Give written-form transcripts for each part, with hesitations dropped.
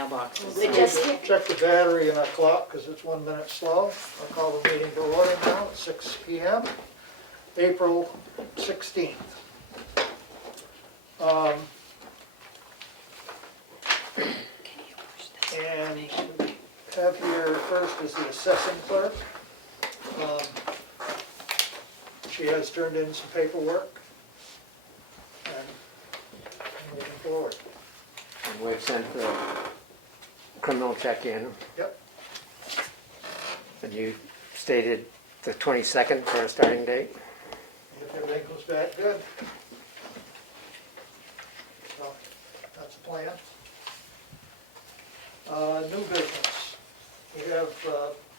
mailboxes. They so- just Check the battery in our clock because it's 1 minute slow. I'll call the meeting to order now at 6 p.m., April 16th. And we have here first is the assessing clerk. She has turned in some paperwork and moving forward. And we've sent the criminal check in, Yep, and you stated the 22nd for a starting date. if everything comes back good. So, that's the plan. New business. We have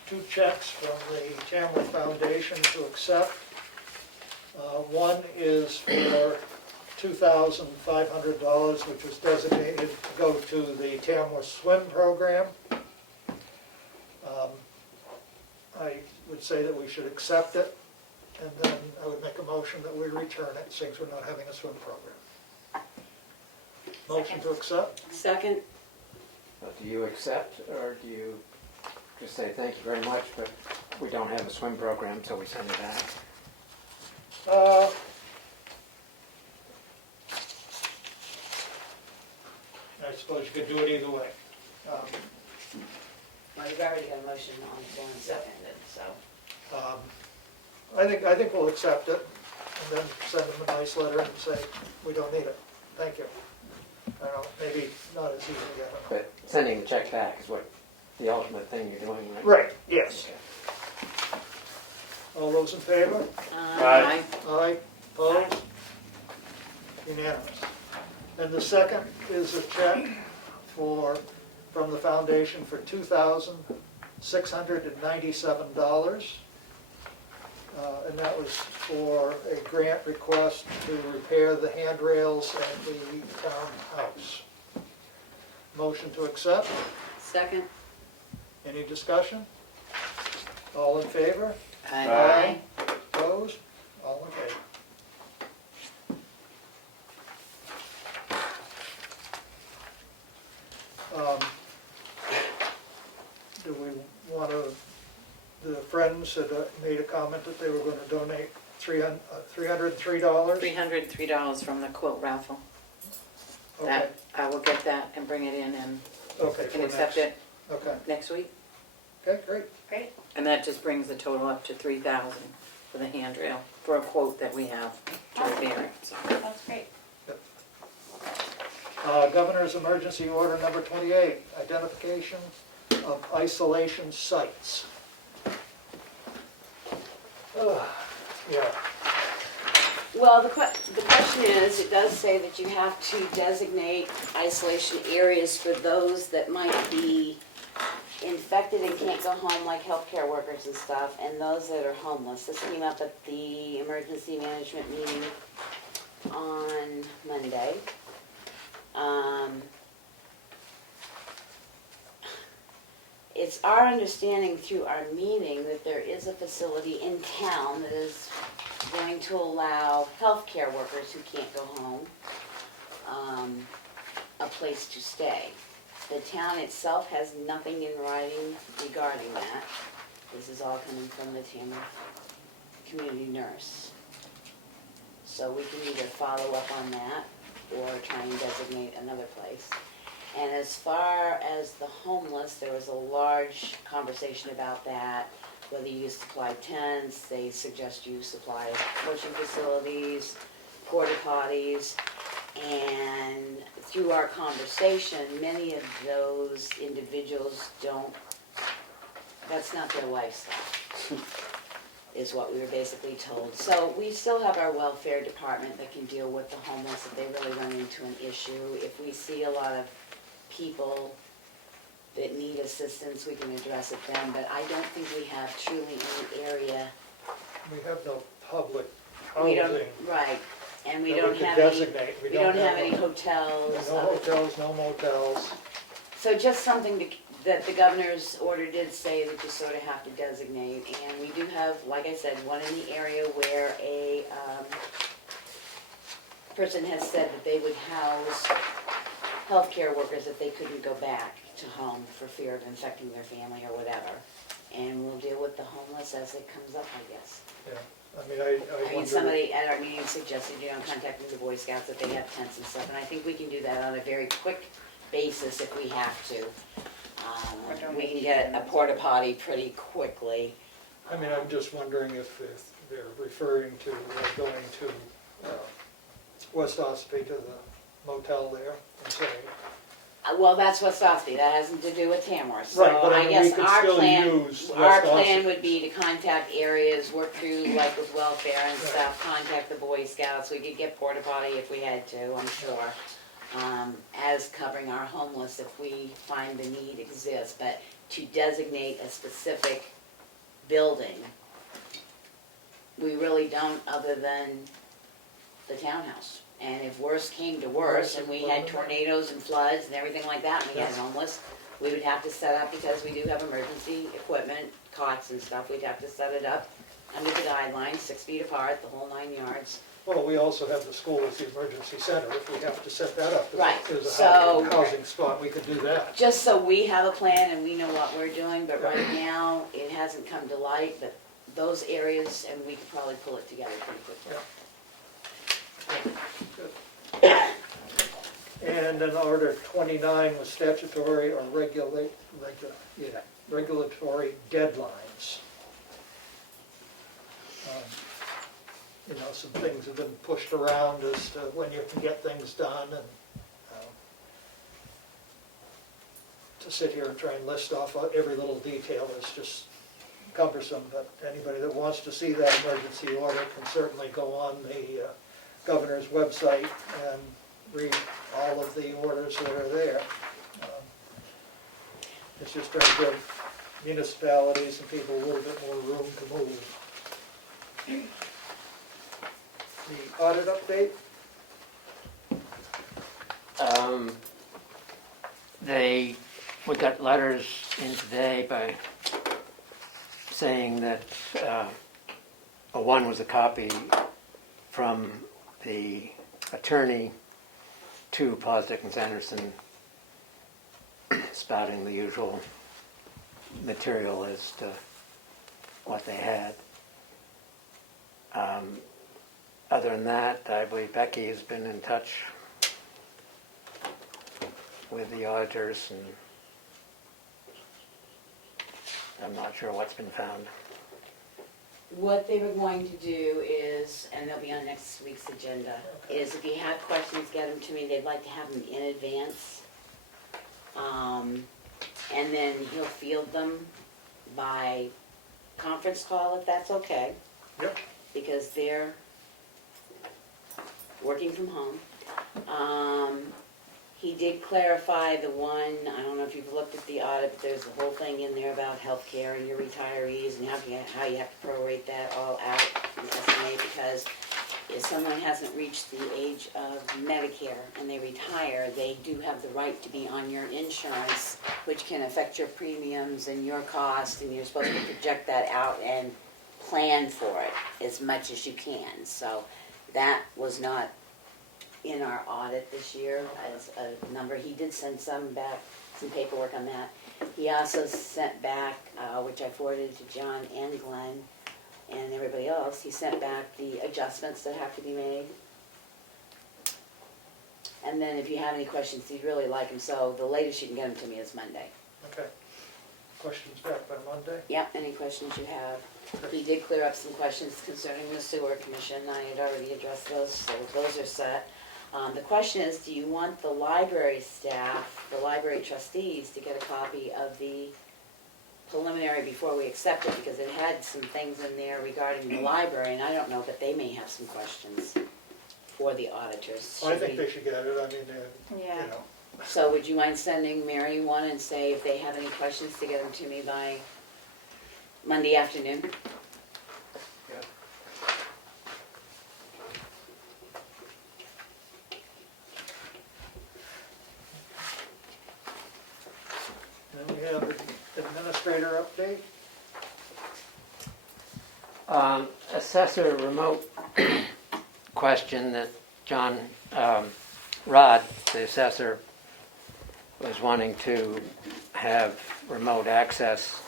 2 checks from the Tamworth Foundation to accept. One is for $2,500, which was designated to go to the Tamworth Swim Program. I would say that we should accept it, and then I would make a motion that we return it, since we're not having a swim program. Motion to accept? Second, Do you accept, or do you just say thank you very much, but we don't have a swim program, so we send it back? I suppose you could do it either way. well, you've already got a motion on the floor and seconded, so. I think we'll accept it, and then send them a nice letter and say, we don't need it, thank you. I don't know, maybe not as easy, I don't know. But sending the check back is what, the ultimate thing you're doing, right? Right, yes. All those in favor? Aye. Aye, opposed? Unanimous. And the second is a check from the foundation for $2,697. And that was for a grant request to repair the handrails at the townhouse. Motion to accept. Second? Any discussion? All in favor? Aye. Opposed? All in favor. Do we want to, the Friends had made a comment that they were going to donate $303? $303 from the quilt raffle. Okay, That, I will get that and bring it in and okay. you can for accept next. it Okay, next week. okay, great. Great. And that just brings the total up to $3,000 for the handrail, for a quote that we have to repair it, so. That's great. Governor's Emergency Order number 28, identification of isolation sites. Yeah, Well, the question is, it does say that you have to designate isolation areas for those that might be infected and can't go home, like healthcare workers and stuff, and those that are homeless. This came up at the emergency management meeting on Monday. It's our understanding through our meeting that there is a facility in town that is going to allow healthcare workers who can't go home a place to stay. The town itself has nothing in writing regarding that. This is all coming from the Tamworth community nurse. So we can either follow up on that or try and designate another place. And as far as the homeless, there was a large conversation about that, whether you supply tents, they suggest you supply coaching facilities, porta potties, and through our conversation, many of those individuals don't, that's not their lifestyle, is what we were basically told. So we still have our welfare department that can deal with the homeless if they really run into an issue. If we see a lot of people that need assistance, we can address it then, but I don't think we have truly any area. we have no public We don't, housing right, and we that don't we could have any, designate. we don't have any hotels. No hotels, no motels. So just something that the governor's order did say that you sort of have to designate, and we do have, like I said, one in the area where a person has said that they would house healthcare workers if they couldn't go back to home for fear of infecting their family or whatever. And we'll deal with the homeless as it comes up, I guess. Yeah, I mean, I I mean, wonder, somebody at our meeting suggested, contacting the Boy Scouts if they have tents and stuff, and I think we can do that on a very quick basis if we have to. We can get a porta potty pretty quickly. I mean, I'm just wondering if they're referring to going to West Ospey to the motel there and saying, Well, that's West Ospey, that hasn't to do with Tamworth, so right, but I I mean, we guess could our still plan, use our West plan Ospey. would be to contact areas, work through like with welfare and Right. stuff, contact the Boy Scouts, we could get porta potty if we had to, I'm sure. As covering our homeless if we find the need exists, but to designate a specific building, we really don't, other than the townhouse. And if worse came to worse, and we had tornadoes and floods and everything like that, and we had homeless, we would have to set up, because we do have emergency equipment, cots and stuff, we'd have to set it up under the guidelines, 6 feet apart, the whole 9 yards. Well, we also have the school as the emergency center, if we have to set that up. Right, If there's a so- housing spot, we could do that. Just so we have a plan and we know what we're doing, but right now, it hasn't come to light, but those areas, and we could probably pull it together pretty quickly. And then order 29 was statutory or regulatory deadlines. You know, some things have been pushed around as to when you can get things done, and to sit here and try and list off every little detail is just cumbersome, but anybody that wants to see that emergency order can certainly go on the governor's website and read all of the orders that are there. It's just trying to give municipalities and people a little bit more room to move. The audit update? We got letters in today by saying that, one was a copy from the attorney to Posdick and Sanderson spouting the usual material as to what they had. Other than that, I believe Becky has been in touch with the auditors, and I'm not sure what's been found. What they were going to do is, and they'll be on next week's agenda, is if you have questions, get them to me. They'd like to have them in advance. And then he'll field them by conference call, if that's okay. Yep. Because they're working from home. He did clarify the one, I don't know if you've looked at the audit, but there's a whole thing in there about healthcare and your retirees and how you have to prorate that all out and estimate, because if someone hasn't reached the age of Medicare and they retire, they do have the right to be on your insurance, which can affect your premiums and your cost, and you're supposed to project that out and plan for it as much as you can. So that was not in our audit this year as a number. He did send some paperwork on that. He also sent back, which I forwarded to John and Glenn and everybody else, he sent back the adjustments that have to be made. And then if you have any questions, he'd really like them, so the latest you can get them to me is Monday. Okay. Questions back by Monday? Yep, any questions you have. He did clear up some questions concerning the sewer commission. I had already addressed those, so those are set. The question is, do you want the library staff, the library trustees, to get a copy of the preliminary before we accept it? Because it had some things in there regarding the library, and I don't know, but they may have some questions for the auditors. I think they should get it, I mean, you know. So would you mind sending Mary one and say if they have any questions to get them to me by Monday afternoon? Yeah. Then we have an administrator update. Assessor remote question that John Rod, the assessor, was wanting to have remote access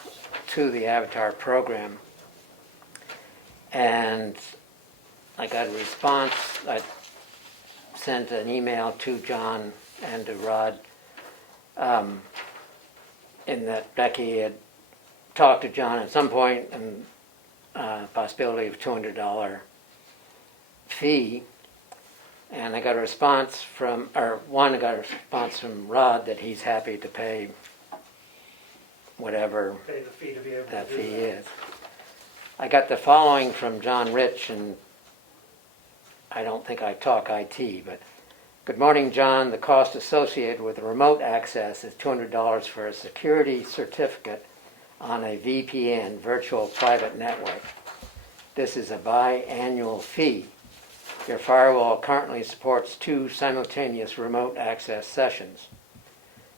to the Avatar program. And I got a response. I sent an email to John and to Rod in that Becky had talked to John at some point and possibility of $200 fee. And I got a response from, I got a response from Rod that he's happy to pay whatever Pay the fee to be able to that do fee that. is. I got the following from John Rich, and I don't think I talk IT, but good morning, John. The cost associated with remote access is $200 for a security certificate on a VPN, virtual private network. This is a biannual fee. Your firewall currently supports 2 simultaneous remote access sessions.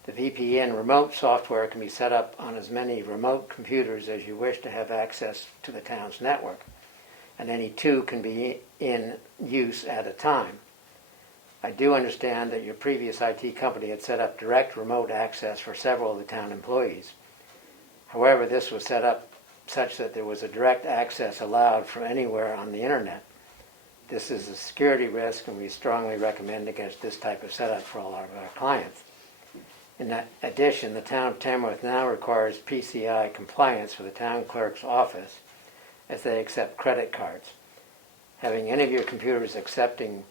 The VPN remote software can be set up on as many remote computers as you wish to have access to the town's network, and any 2 can be in use at a time. I do understand that your previous IT company had set up direct remote access for several of the town employees. However, this was set up such that there was a direct access allowed from anywhere on the internet. This is a security risk, and we strongly recommend against this type of setup for all of our clients. In addition, the town of Tamworth now requires PCI compliance for the town clerk's office as they accept credit cards. Having any of your computers accepting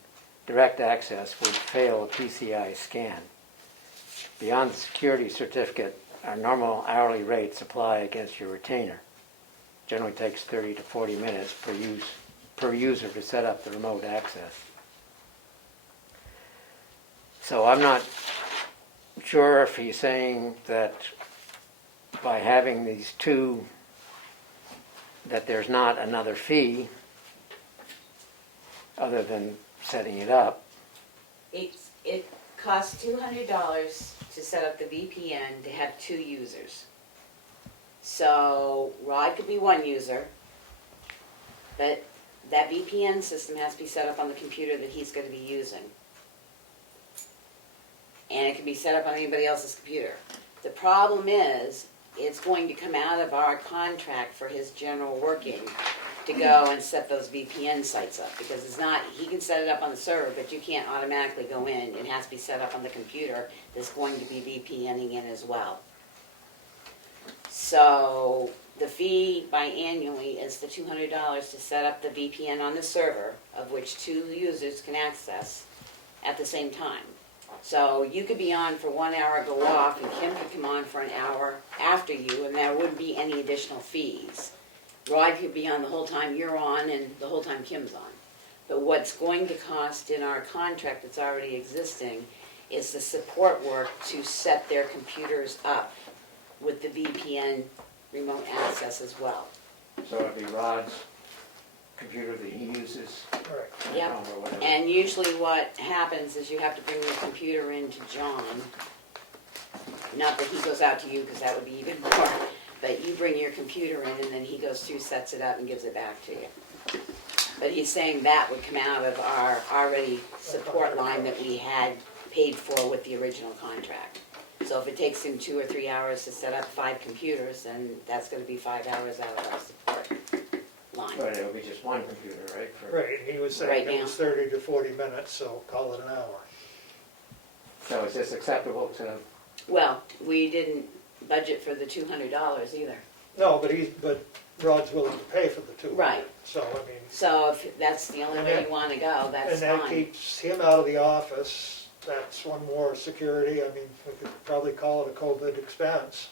direct access would fail a PCI scan. Beyond the security certificate, our normal hourly rates apply against your retainer. Generally takes 30 to 40 minutes per user to set up the remote access. So I'm not sure if he's saying that by having these 2, that there's not another fee other than setting it up. It costs $200 to set up the VPN to have 2 users. So Rod could be 1 user, but that VPN system has to be set up on the computer that he's going to be using. And it can be set up on anybody else's computer. The problem is, it's going to come out of our contract for his general working to go and set those VPN sites up, because it's not, he can set it up on the server, but you can't automatically go in. It has to be set up on the computer that's going to be VPNing in as well. So the fee biannually is the $200 to set up the VPN on the server, of which 2 users can access at the same time. So you could be on for 1 hour, go off, and Kim could come on for an hour after you, and there wouldn't be any additional fees. Rod could be on the whole time you're on and the whole time Kim's on. But what's going to cost in our contract that's already existing is the support work to set their computers up with the VPN remote access as well. So it'd be Rod's computer that he uses. Right. at Yep. home or whatever. And usually what happens is you have to bring your computer in to John. Not that he goes out to you, because that would be even more. But you bring your computer in, and then he goes through, sets it up, and gives it back to you. But he's saying that would come out of our already support line that we had paid for with the original contract. So if it takes him 2 or 3 hours to set up 5 computers, then that's gonna be 5 hours out of our support line. But it'll be just 1 computer, right? For- Right, and he was saying Right it now. was 30 to 40 minutes, so call it an hour. So is this acceptable to, Well, we didn't budget for the $200 either. No, but Rod's willing to pay for the 2. Right. So, I mean, So if that's the only And way that- you wanna go, that's and that fine. keeps him out of the office. That's one more security. I mean, we could probably call it a COVID expense.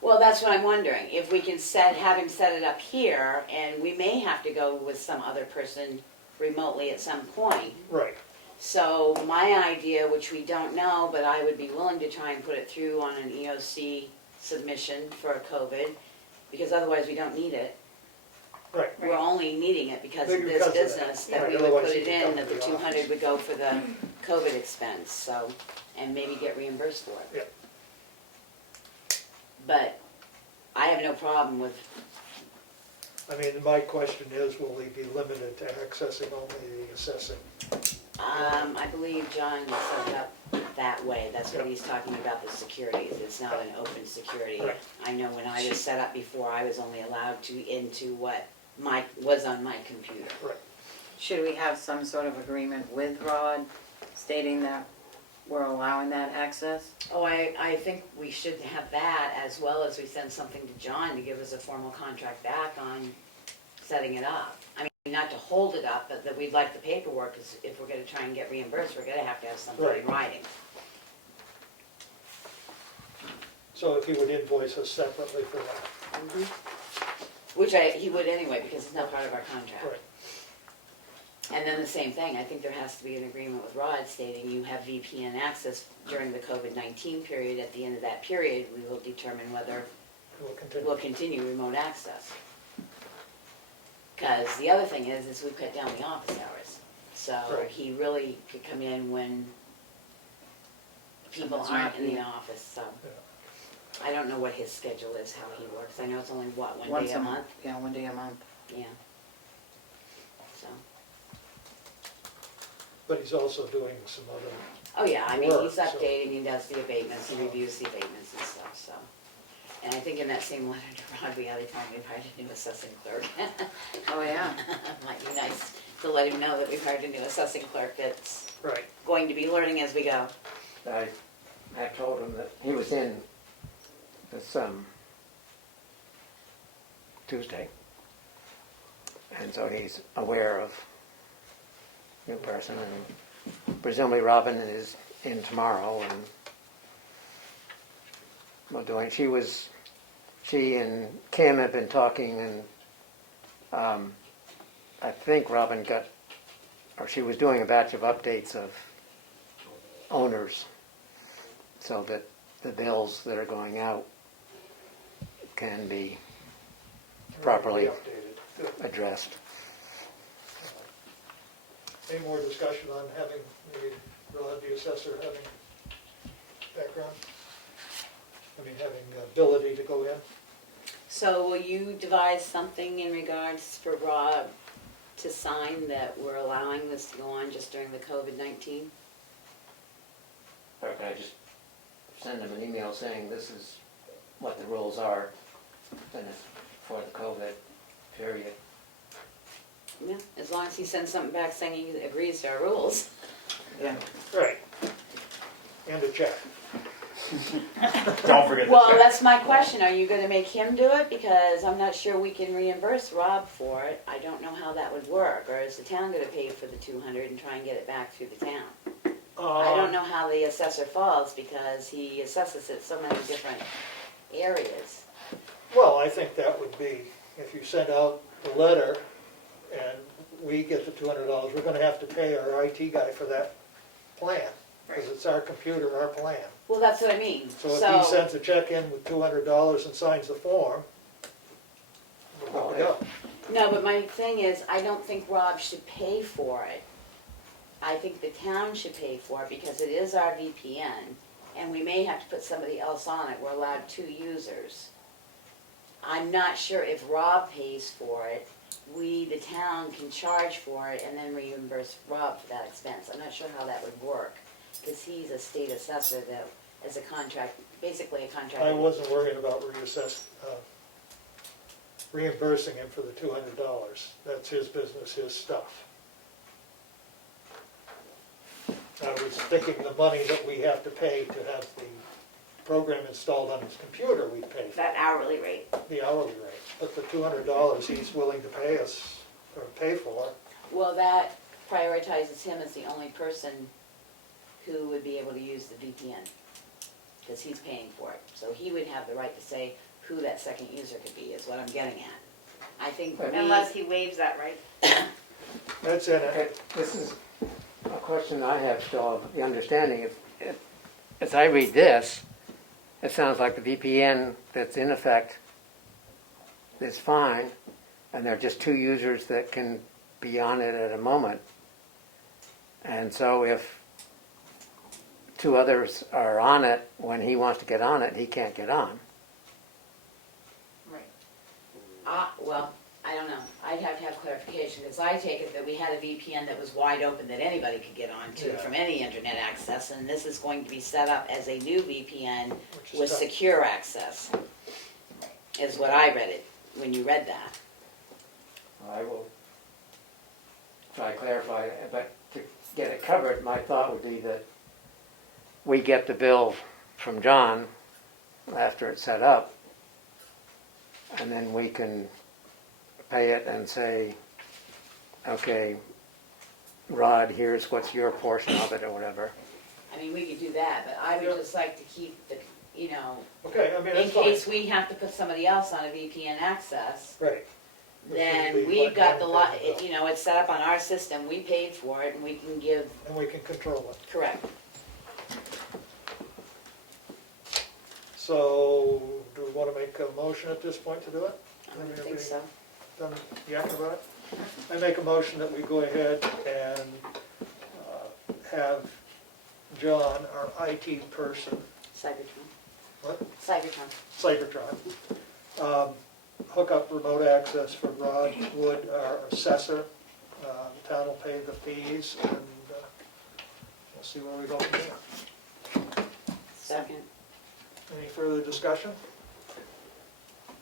Well, that's what I'm wondering, if we can have him set it up here, and we may have to go with some other person remotely at some point. Right. So my idea, which we don't know, but I would be willing to try and put it through on an EOC submission for COVID, because otherwise we don't need it. Right. We're only needing it because of Because this of that. business, that Right, we would otherwise put he it could in, come that to the the 200 would go for the COVID expense, so, and maybe get reimbursed for it. Yeah. But I have no problem with, I mean, my question is, will he be limited to accessing only the assessing? I believe John will set it up not that way, that's what Yeah. he's talking about, the securities, it's not an open security. Right. I know when I was set up before, I was only allowed to into what was on my computer. Right. Should we have some sort of agreement with Rod stating that we're allowing that access? Oh, I think we should have that, as well as we send something to John to give us a formal contract back on setting it up. I mean, not to hold it up, but that we'd like the paperwork, because if we're gonna try and get reimbursed, we're gonna have something in Right. writing. So if he would invoice us separately for that. Which he would anyway, because it's not part of our contract. Right. And then the same thing, I think there has to be an agreement with Rod stating you have VPN access during the COVID-19 period. At the end of that period, we will determine whether We'll continue. we'll continue remote access. Because the other thing is we've cut down the office hours. So Right. he really could come in when people Someone's aren't not in the here. office, so. Yeah. I don't know what his schedule is, how he works. I know it's only, what, one Once day a month? Yeah, 1 day a month. Yeah. So, But he's also doing some other, oh yeah, I mean, Work, he's so- updating, he does the abatements, he reviews the abatements and stuff, so. And I think in that same letter to Rod, the other time, we've hired a new assessing clerk. Oh, yeah. Might be nice to let him know that we've hired a new assessing clerk that's right, going to be learning as we go. I told him that he was in this Tuesday, and so he's aware of new person, and presumably Robin is in tomorrow, and we're doing. She and Kim have been talking, and I think Robin she was doing a batch of updates of owners, so that the bills that are going out can be properly updated. Good. addressed. Any more discussion on having Rod, the assessor, having background? I mean, having the ability to go in? So will you devise something in regards for Rob to sign that we're allowing this to go on just during the COVID-19? Or can I just send them an email saying this is what the rules are for the COVID period? Yeah, as long as he sends something back saying he agrees to our rules. Yeah. Right. And a check. Don't forget the Well, check. that's my question, are you gonna make him do it? Because I'm not sure we can reimburse Rob for it. I don't know how that would work, or is the town gonna pay for the 200 and try and get it back through the town? I don't know how the assessor falls, because he assesses it so many different areas. Well, I think that would be, if you send out the letter and we get the $200, we're gonna have to pay our IT guy for that plan. Because it's our computer, our plan. Well, that's what I mean. So if he sends a check in with $200 and signs the form, we're good to go. No, but my thing is, I don't think Rob should pay for it. I think the town should pay for it because it is our VPN, and we may have to put somebody else on it. We're allowed 2 users. I'm not sure if Rob pays for it. We, the town, can charge for it and then reimburse Rob for that expense. I'm not sure how that would work, because he's a state assessor that is a contract, basically a contract. I wasn't worried about reimbursing him for the $200. That's his business, his stuff. I was thinking the money that we have to pay to have the program installed on his computer, we'd pay for That hourly rate. the hourly rate. But the $200 he's willing to pay us, or pay for, Well, that prioritizes him as the only person who would be able to use the VPN, because he's paying for it. So he would have the right to say who that second user could be, is what I'm getting at. I think we... Unless he waives that right. that's in Okay, it. this is a question I have still of the understanding. As I read this, it sounds like the VPN that's in effect is fine, and there are just 2 users that can be on it at a moment. And so if 2 others are on it, when he wants to get on it, he can't get on. Well, I don't know. I'd have to have clarification, because I take it that we had a VPN that was wide open that anybody could get onto Yeah. from any internet access, and this is going to be set up as a new VPN Which is with tough. secure access, is what I read it, when you read that. I will try to clarify, but to get it covered, my thought would be that we get the bill from John after it's set up, and then we can pay it and say, okay, Rod, here's what's your portion of it or whatever. I mean, we could do that, but I would Yeah. just like to keep the, you know, Okay, I mean, in that's fine. case we have to put somebody else on a VPN access, Right. then Which would be we've like got the one lot, thing, you know, it's set up on our system, we paid for it, and we can give, and we can control it. correct. So, do we want to make a motion at this point to do it? I would think so. Done yakking about it? I make a motion that we go ahead and have John, our IT person, Cybertron. what? Cybertron. Cybertron, hook up remote access for Rod Wood, our assessor. The town will pay the fees, and we'll see where we go from there. Second. Any further discussion?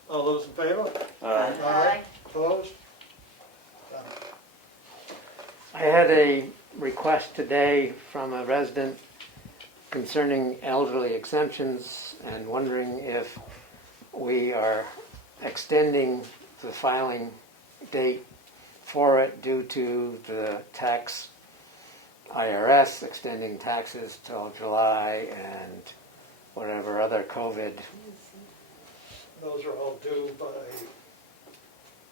All those in favor? Aye. Opposed? Done. I had a request today from a resident concerning elderly exemptions and wondering if we are extending the filing date for it due to the tax IRS extending taxes till July and whatever other COVID, Those are all due by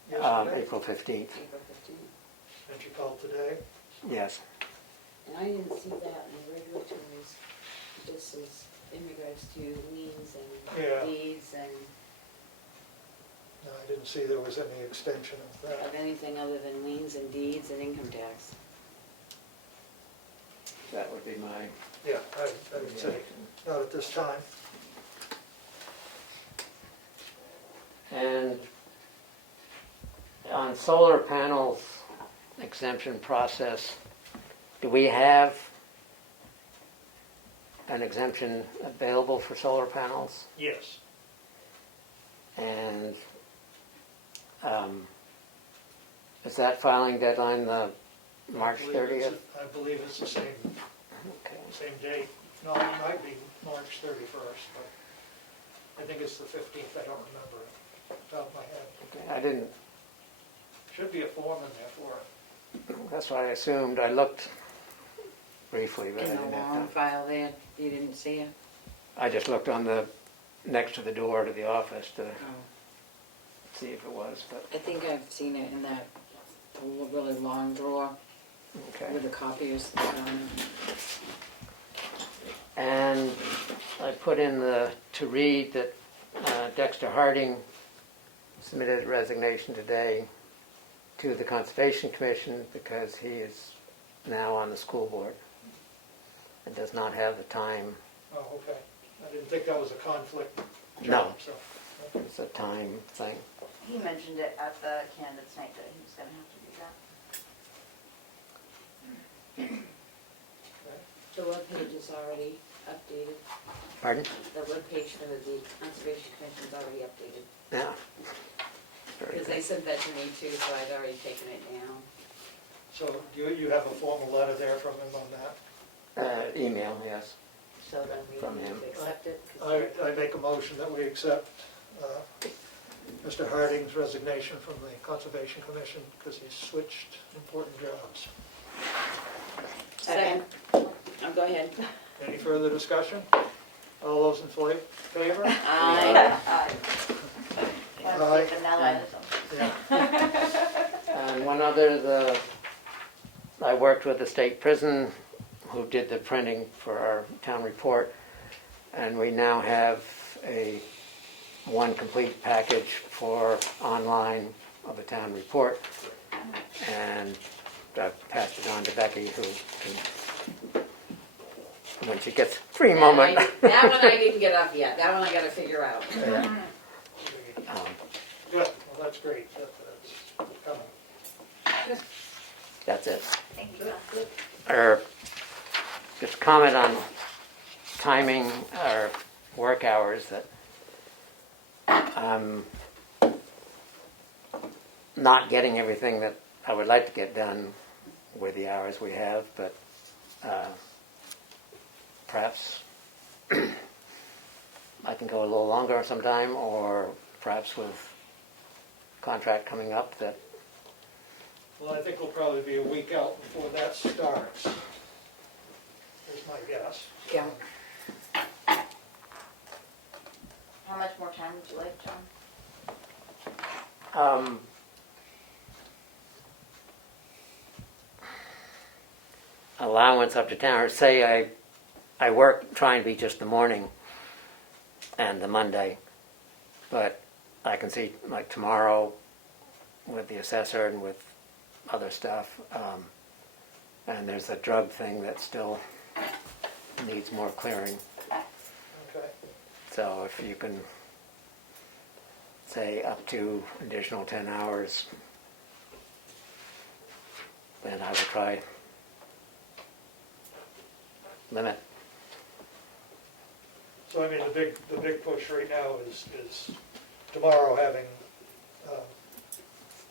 yesterday, April 15th. April 15th. and you called today. Yes. And I didn't see that in the regulatories. This is in regards to liens Yeah. and deeds and No, I didn't see there was any extension of that. of anything other than liens and deeds and income tax. That would be my Yeah, I would say, not at this time. And on solar panels exemption process, do we have an exemption available for solar panels? Yes. And is that filing deadline the March 30th? I believe it's the same Okay. date. No, it might be March 31st, but I think it's the 15th, I don't remember it off the top of my head. Okay, I didn't, Should be a form in there for it. that's what I assumed. I looked briefly, but I In the didn't have long time. file there, you didn't see it? I just looked on the, next to the door to the office to Oh. see if it was, but, I think I've seen it in that really long drawer okay. with the copiers on it. And I put in to read that Dexter Harding submitted a resignation today to the Conservation Commission because he is now on the school board and does not have the time. Oh, okay. I didn't think that was a conflict No. job, so. okay. It's a time thing. He mentioned it at the candidates night that he was gonna have to do that. The webpage is already updated. Pardon? The webpage for the Conservation Commission is already updated. Yeah. Very Because they good. sent that to me too, so I'd already taken it down. So you have a formal letter there from him on that? Email, yes. So then we From need him. to accept it. 'cause I make a motion that we accept Mr. Harding's resignation from the Conservation Commission because he's switched important jobs. Second. Go ahead. Any further discussion? All those in favor? Aye. Aye. Aye. Vanilla or something. Yeah. And one other, I worked with the state prison who did the printing for our town report, and we now have one complete package for online of the town report, and I passed it on to Becky, who can, when she gets free moment. That one I didn't get up yet. That one I gotta figure out. Yeah. Good, well, that's great. That's coming. That's it. Thank you, Good, John. good. Or just comment on timing or work hours that I'm not getting everything that I would like to get done with the hours we have, but perhaps I can go a little longer sometime, or perhaps with contract coming up that, Well, I think it'll probably be a week out before that starts, is my guess. Yeah. How much more time would you like, John? allowance up to town, or say I work trying to be just the morning and the Monday, but I can see like tomorrow with the assessor and with other stuff, and there's a drug thing that still needs more clearing. Okay. So if you can say up to additional 10 hours, then I will try limit. So I mean, the big push right now is tomorrow having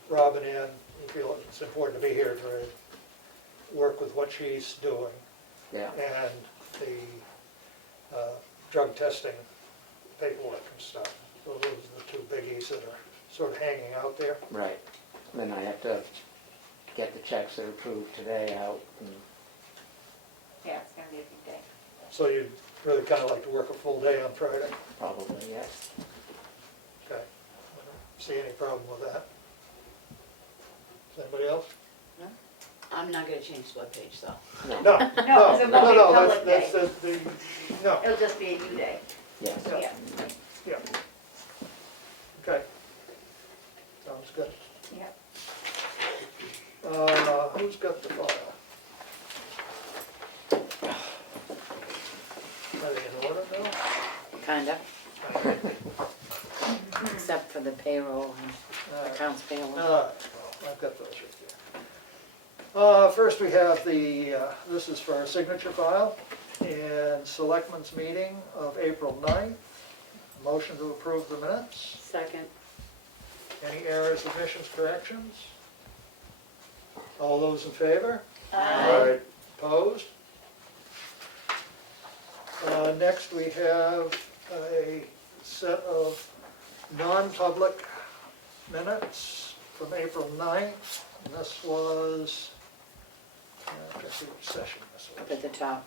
Robin in. We feel it's important to be here to work with what she's doing, Yeah. and the drug testing paperwork and stuff. So those are the two biggies that are sort of hanging out there. Right. Then I have to get the checks that are approved today out. And Yeah, it's gonna be a big day. So you'd really kind of like to work a full day on Friday? probably, yes. Okay. I don't see any problem with that. Does anybody else? I'm not gonna change the webpage though. No. No, it's a no, no, public that's day. no, It'll just be a new day, Yes. so yeah, yeah. Okay. Sounds good. yeah. Who's got the file? Are they in order now? Kinda, except for the payroll and accounts payable. All right, well, I've got those right there. First we have this is for our signature file, and Selectmen's meeting of April 9th. Motion to approve the minutes. Second. Any errors, omissions, corrections? All those in favor? Aye. Opposed? Next, we have a set of non-public minutes from April 9th. And this was, I can't see which session this Up was. at the top.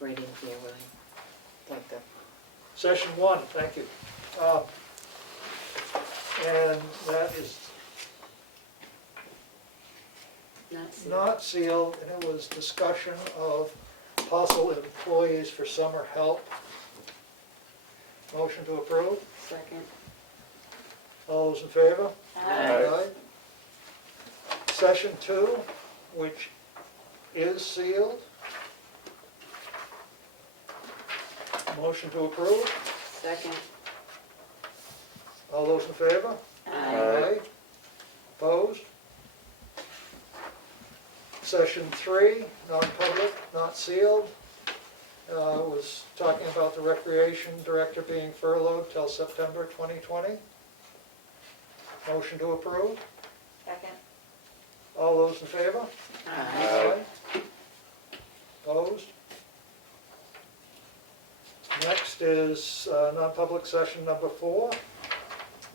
Right in here, William. Like the, Session 1, thank you. And that is not sealed, and it was discussion of possible employees for summer help. Motion to approve. second. All those in favor? Aye. Session 2, which is sealed. Motion to approve. Second. All those in favor? Aye. Opposed? Session 3, non-public, not sealed. Was talking about the recreation director being furloughed till September 2020. Motion to approve. Second. All those in favor? Aye. Opposed? Next is non-public session number 4,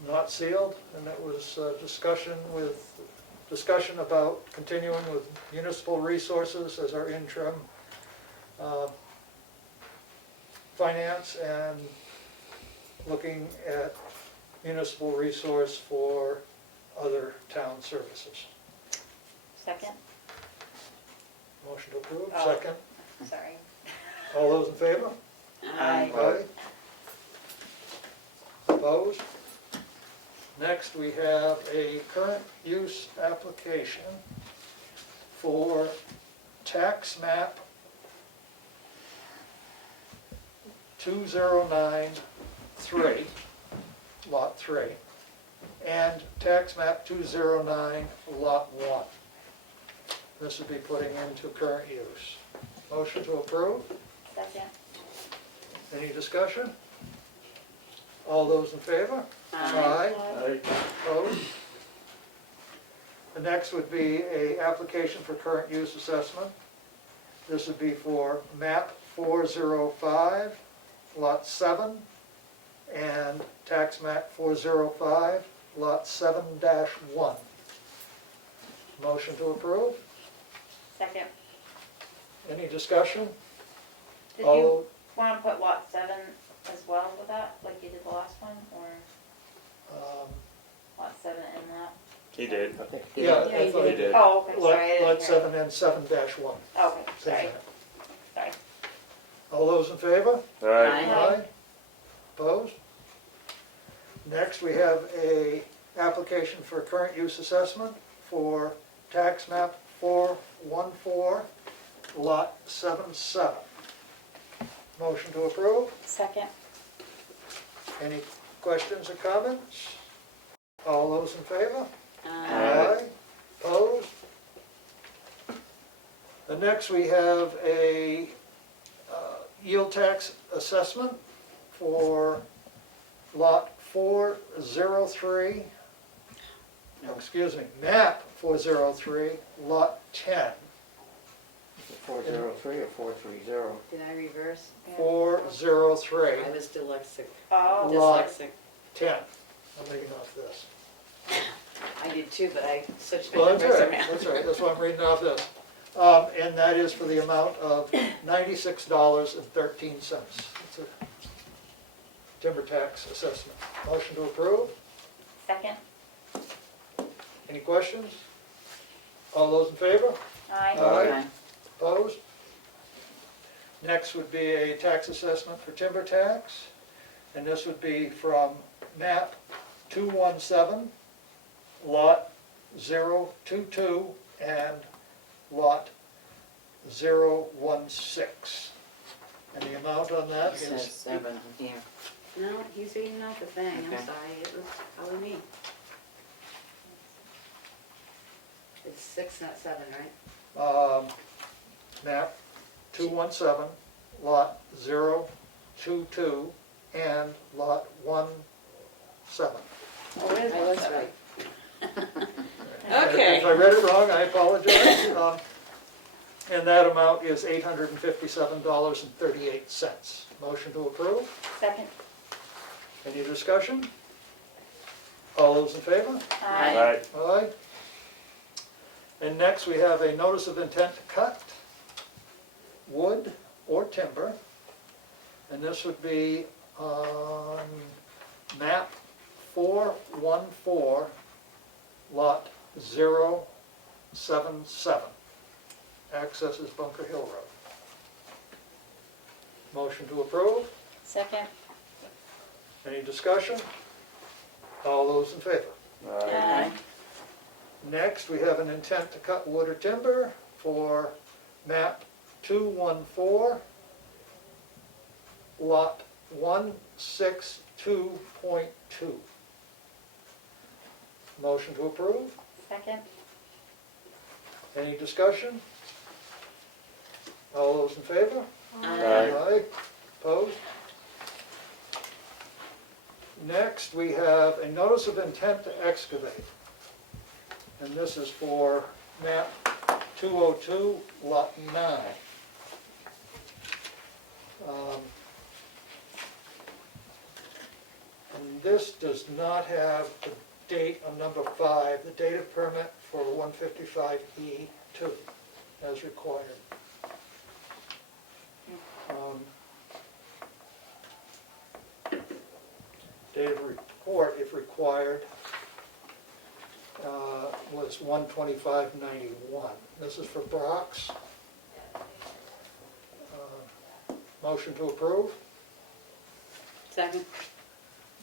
not sealed, and it was discussion about continuing with municipal resources as our interim finance, and looking at municipal resource for other town services. Second. Motion to approve, Oh. second. Sorry. All those in favor? Aye. Opposed? Next, we have a current use application for tax map 2093. Lot 3, and tax map 209, Lot 1. This would be putting into current use. Motion to approve? Second. Any discussion? All those in favor? Aye. Opposed? The next would be a application for current use assessment. This would be for map 405, lot 7, and tax map 405, lot 7-1. Motion to approve? Second. Any discussion? Did All- you wanna put lot 7 as well with that, like you did the last one, or Um, lot 7 in that? He did. I think. Yeah, Yeah, I you thought He you did. Oh, okay, sorry, I Lot didn't hear. 7 and 7-1. Okay, Same sorry, thing. sorry. All those in favor? All right. Aye. Opposed? Next, we have a application for current use assessment for tax map 414, lot 77. Motion to approve? Second. Any questions or comments? All those in favor? Aye. Opposed? The next, we have a yield tax assessment for lot 403, excuse me, map 403, lot 10, 403 or 430? Did I reverse? 403, I was dyslexic. Oh, Lot- Dyslexic. 10. I'm reading off this. I did too, but I switched my Well, that's all numbers right, around. that's all right, that's why I'm reading off this. And that is for the amount of $96.13. It's a timber tax assessment. Motion to approve? second. Any questions? All those in favor? Aye. Aye. Opposed? Next would be a tax assessment for timber tax, and this would be from map 217, lot 022, and lot 016. And the amount on that It says is, 7 here. No, he's reading off the thing, I'm Okay. sorry, it was probably me. It's 6, not 7, right? map 217, lot 022, and lot 17. Oh, it is I one was 7. right. If I read it wrong, I apologize. And that amount is $857.38. Motion to approve. Second. Any discussion? All those in favor? All Aye. right. Aye. And next, we have a notice of intent to cut wood or timber. And this would be on map 414, lot 077. Access is Bunker Hill Road. Motion to approve. Second. Any discussion? All those in favor? All right. Aye. Next, we have an intent to cut wood or timber for map 214, lot 162.2. Motion to approve. Second. Any discussion? All those in favor? Aye. Opposed? Next, we have a notice of intent to excavate. And this is for map 202, lot 9. And this does not have the date on number 5, the date of permit for 155E2 as required. Date of report, if required, was 12591. This is for Brock's. Motion to approve. Second.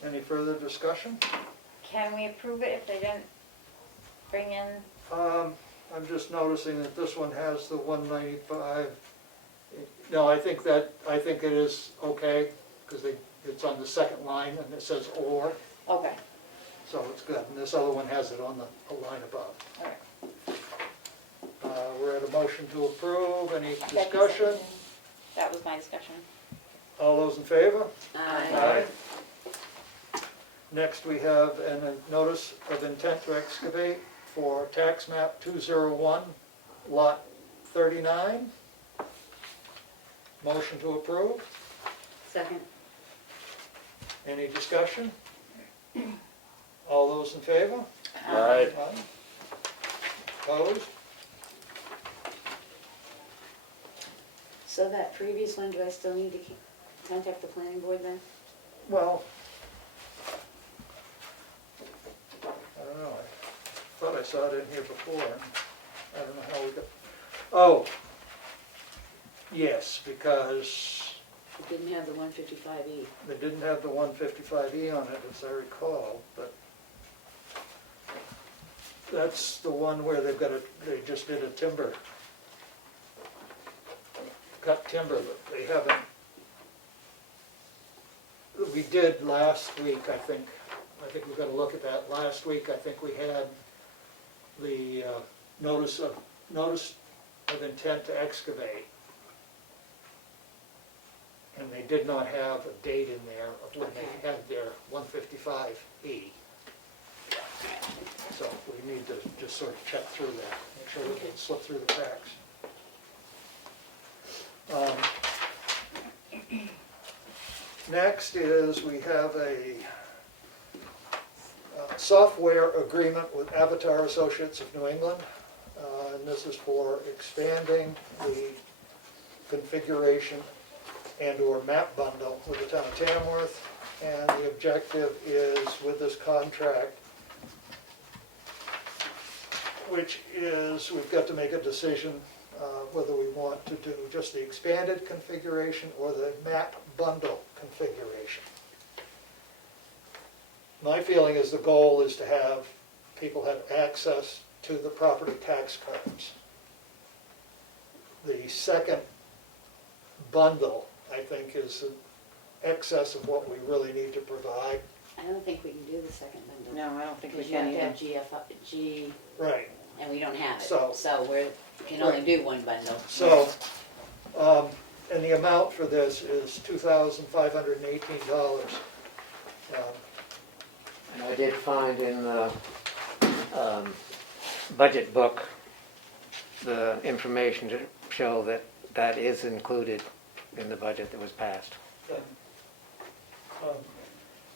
Any further discussion? Can we approve it if they didn't bring in? I'm just noticing that this one has the 195. No, I think it is okay, because it's on the second line and it says or. Okay, So it's good, and this other one has it on the line above. all right. We're at a motion to approve, any Becky discussion? seconded. That was my discussion. All those in favor? Aye. Next, we have a notice of intent to excavate for tax map 201, lot 39. Motion to approve, Second. any discussion? All those in favor? Aye. Aye. Opposed? So that previous one, do I still need to contact the planning board then? Well, I don't know, I thought I saw it in here before, and I don't know how we got, oh, yes, because It didn't have the 155E. they didn't have the 155E on it, as I recall, but that's the one where they've got they just did a cut timber, but they haven't. We did last week, I think we've got to look at that. Last week, I think we had the notice of intent to excavate. And they did not have a date in there of when they had their 155E. So we need to just sort of check through that, make sure we don't slip through the cracks. Next is we have a software agreement with Avatar Associates of New England. And this is for expanding the configuration and/or map bundle with the town of Tamworth. And the objective is with this contract, which is we've got to make a decision whether we want to do just the expanded configuration or the map bundle configuration. My feeling is the goal is to have people have access to the property tax cards. The second bundle, I think, is in excess of what we really need to provide. I don't think we can do the second bundle. No, I don't think we Because you can have to either. have G, Right. and we don't have it. So- We can only do one bundle. So, and the amount for this is $2,518. And I did find in the budget book the information to show that that is included in the budget that was passed.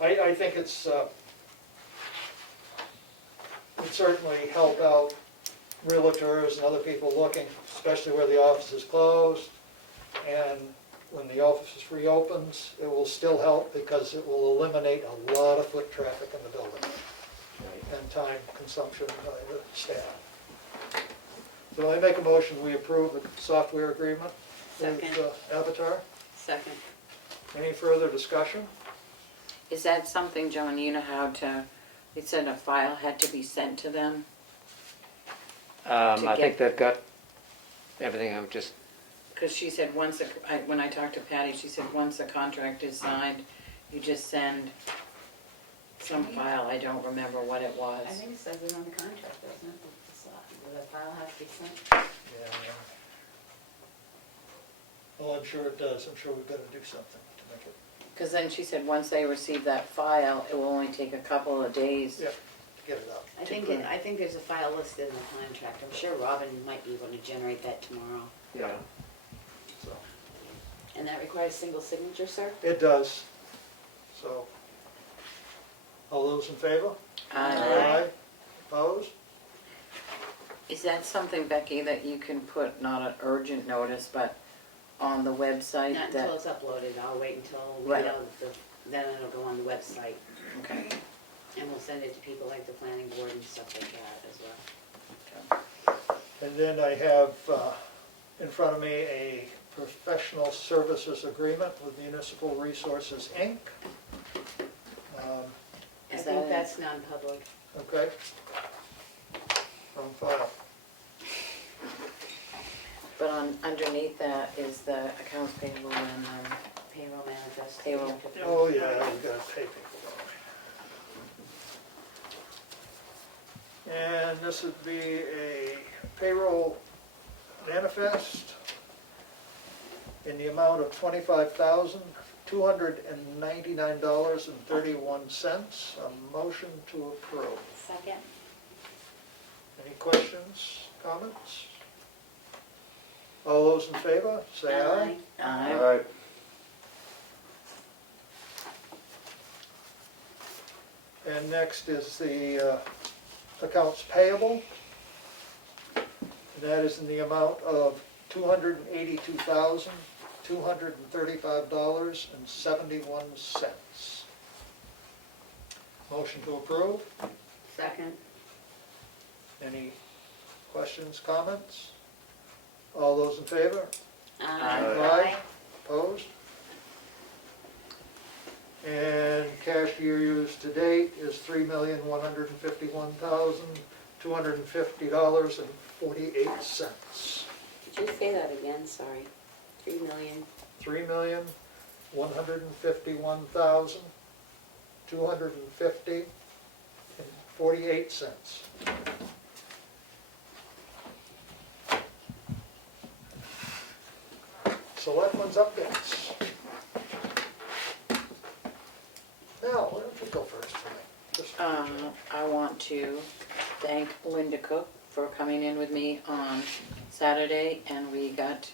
I think it certainly help out realtors and other people looking, especially where the office is closed. And when the office reopens, it will still help because it will eliminate a lot of foot traffic in the building and time consumption by the staff. So I make a motion, we approve the software agreement with Second. Avatar. Second. Any further discussion? Is that something, Joan, you know how to, it said a file had to be sent to them? I think they've got everything. I'm just, Because she said once, when I talked to Patty, she said once the contract is signed, you just send some file, I don't remember what it was. I think it says it on the contract, doesn't it? The file has to be sent. Yeah. Oh, I'm sure it does. I'm sure we've got to do something to make it. Because then she said once they receive that file, it will only take a couple of days. Yeah, get it up. I think there's a file listed in the contract. I'm sure Robin might be able to generate that tomorrow. yeah. So, And that requires single signature, sir? it does. So, all those in favor? Aye. Opposed? Is that something, Becky, that you can put, not an urgent notice, but on the website? Not that- until it's uploaded. I'll wait until we Right. know then it'll go on the website. Okay. And we'll send it to people like the planning board and stuff like that as well. And then I have in front of me a professional services agreement with Municipal Resources, Inc. I Is think that- that's non-public. Okay? On file. But underneath that is the accounts payable and Payroll manifest. Payroll. Oh, yeah, we've got to pay people, don't And this would be a payroll manifest in the amount of $25,299.31. A motion to approve. Second. Any questions, comments? All those in favor, say aye. Aye. Alright, And next is the accounts payable. And that is in the amount of $282,235.71. Motion to approve. Second. Any questions, comments? All those in favor? Aye. Opposed? And cash used to date is $3,151,250.48. Did you say that again? Sorry. 3 million. $3,151,250.48. Selectmen's updates. Now, why don't you go first tonight? I want to thank Linda Cook for coming in with me on Saturday, and we got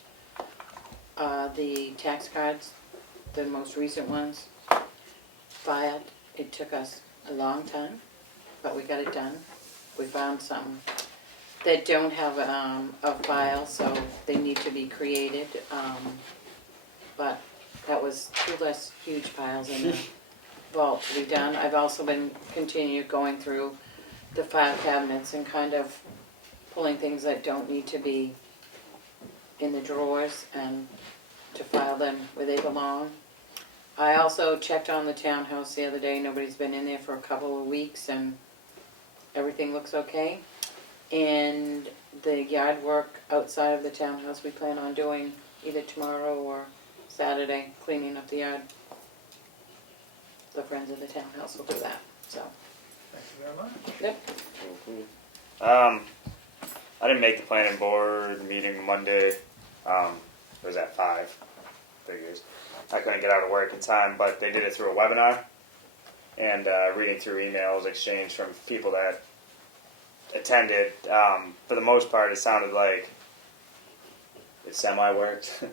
the tax cards, the most recent ones, filed. It took us a long time, but we got it done. We found some that don't have a file, so they need to be created. But that was 2 less huge piles in the vault to be done. I've also been continued going through the file cabinets and kind of pulling things that don't need to be in the drawers and to file them where they belong. I also checked on the townhouse the other day. Nobody's been in there for a couple of weeks and everything looks okay. And the yard work outside of the townhouse we plan on doing either tomorrow or Saturday, cleaning up the yard. The friends of the townhouse will do that, so. Thank you very much. Yep. I didn't make the planning board meeting Monday. It was at 5. Figures. I couldn't get out of work in time, but they did it through a webinar. And reading through emails exchanged from people that attended, for the most part, it sounded like it semi-worked.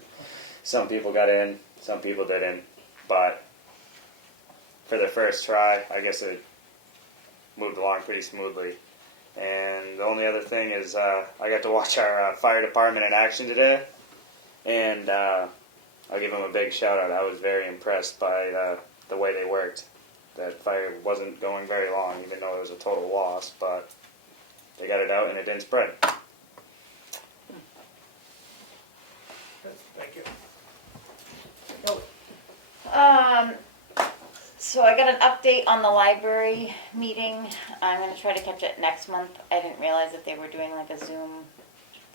Some people got in, some people didn't. But for the first try, I guess it moved along pretty smoothly. And the only other thing is I got to watch our fire department in action today. And I'll give them a big shout out. I was very impressed by the way they worked. That fire wasn't going very long, even though it was a total loss, but they got it out and it didn't spread. Thank you. Kelly? So I got an update on the library meeting. I'm gonna try to catch it next month. I didn't realize that they were doing like a Zoom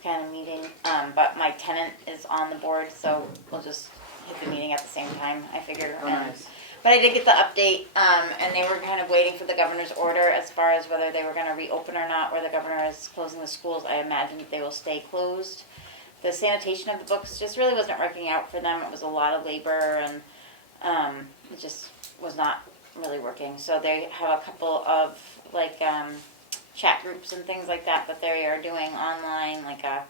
kind of meeting, but my tenant is on the board, so we'll just hit the meeting at the same time, I figure. Oh, nice. But I did get the update, and they were kind of waiting for the governor's order as far as whether they were gonna reopen or not, where the governor is closing the schools. I imagine that they will stay closed. The sanitation of the books just really wasn't working out for them. It was a lot of labor, and it just was not really working. So they have a couple of like chat groups and things like that they are doing online, like I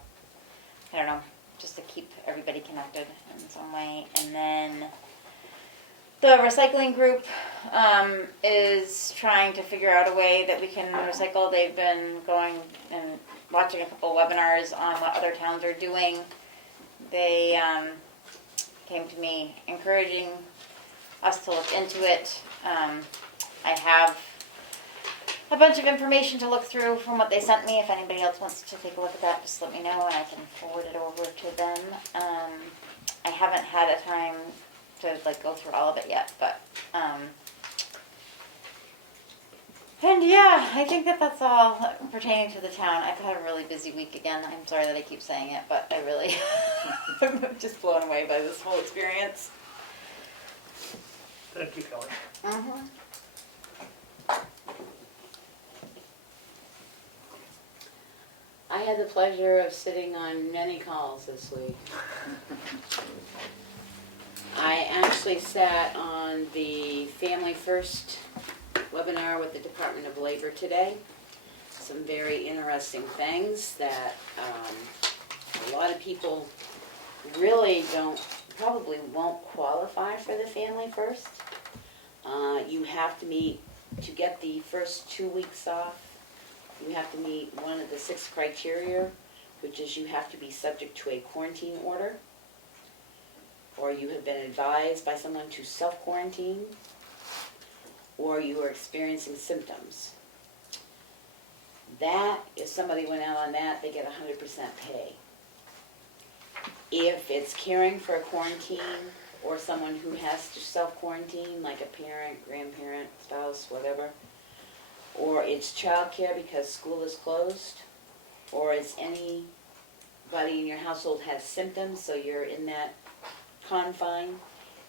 don't know, just to keep everybody connected in some way. And then the recycling group is trying to figure out a way that we can recycle. They've been going and watching a couple webinars on what other towns are doing. They came to me encouraging us to look into it. I have a bunch of information to look through from what they sent me. If anybody else wants to take a look at that, just let me know and I can forward it over to them. I haven't had a time to like go through all of it yet, but and yeah, I think that that's all pertaining to the town. I've had a really busy week again. I'm sorry that I keep saying it, but I really I'm just blown away by this whole experience. Thank you, Kelly. Mm-hmm. had the pleasure of sitting on many calls this week. I actually sat on the Family First webinar with the Department of Labor today. Some very interesting things that a lot of people really probably won't qualify for the Family First. You have to meet, to get the first 2 weeks off, you have to meet one of the 6 criteria, which is you have to be subject to a quarantine order, or you have been advised by someone to self-quarantine, or you are experiencing symptoms. That, if somebody went out on that, they get 100% pay. If it's caring for a quarantine or someone who has to self-quarantine, like a parent, grandparent, spouse, whatever, or it's childcare because school is closed, or it's anybody in your household has symptoms, so you're in that confine,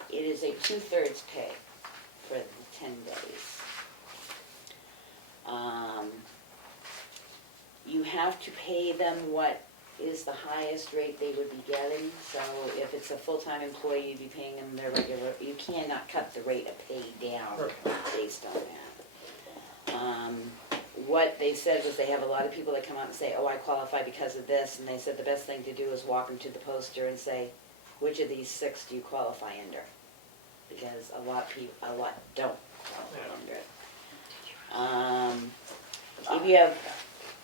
it is a 2/3 pay for the 10 days. You have to pay them what is the highest rate they would be getting. So if it's a full-time employee, you'd be paying them their regular, you cannot cut the rate of pay down based on that. What they said was they have a lot of people that come out and say, oh, I qualify because of this, and they said the best thing to do is walk them to the poster and say, which of these 6 do you qualify under? Because a lot don't qualify under it. If you have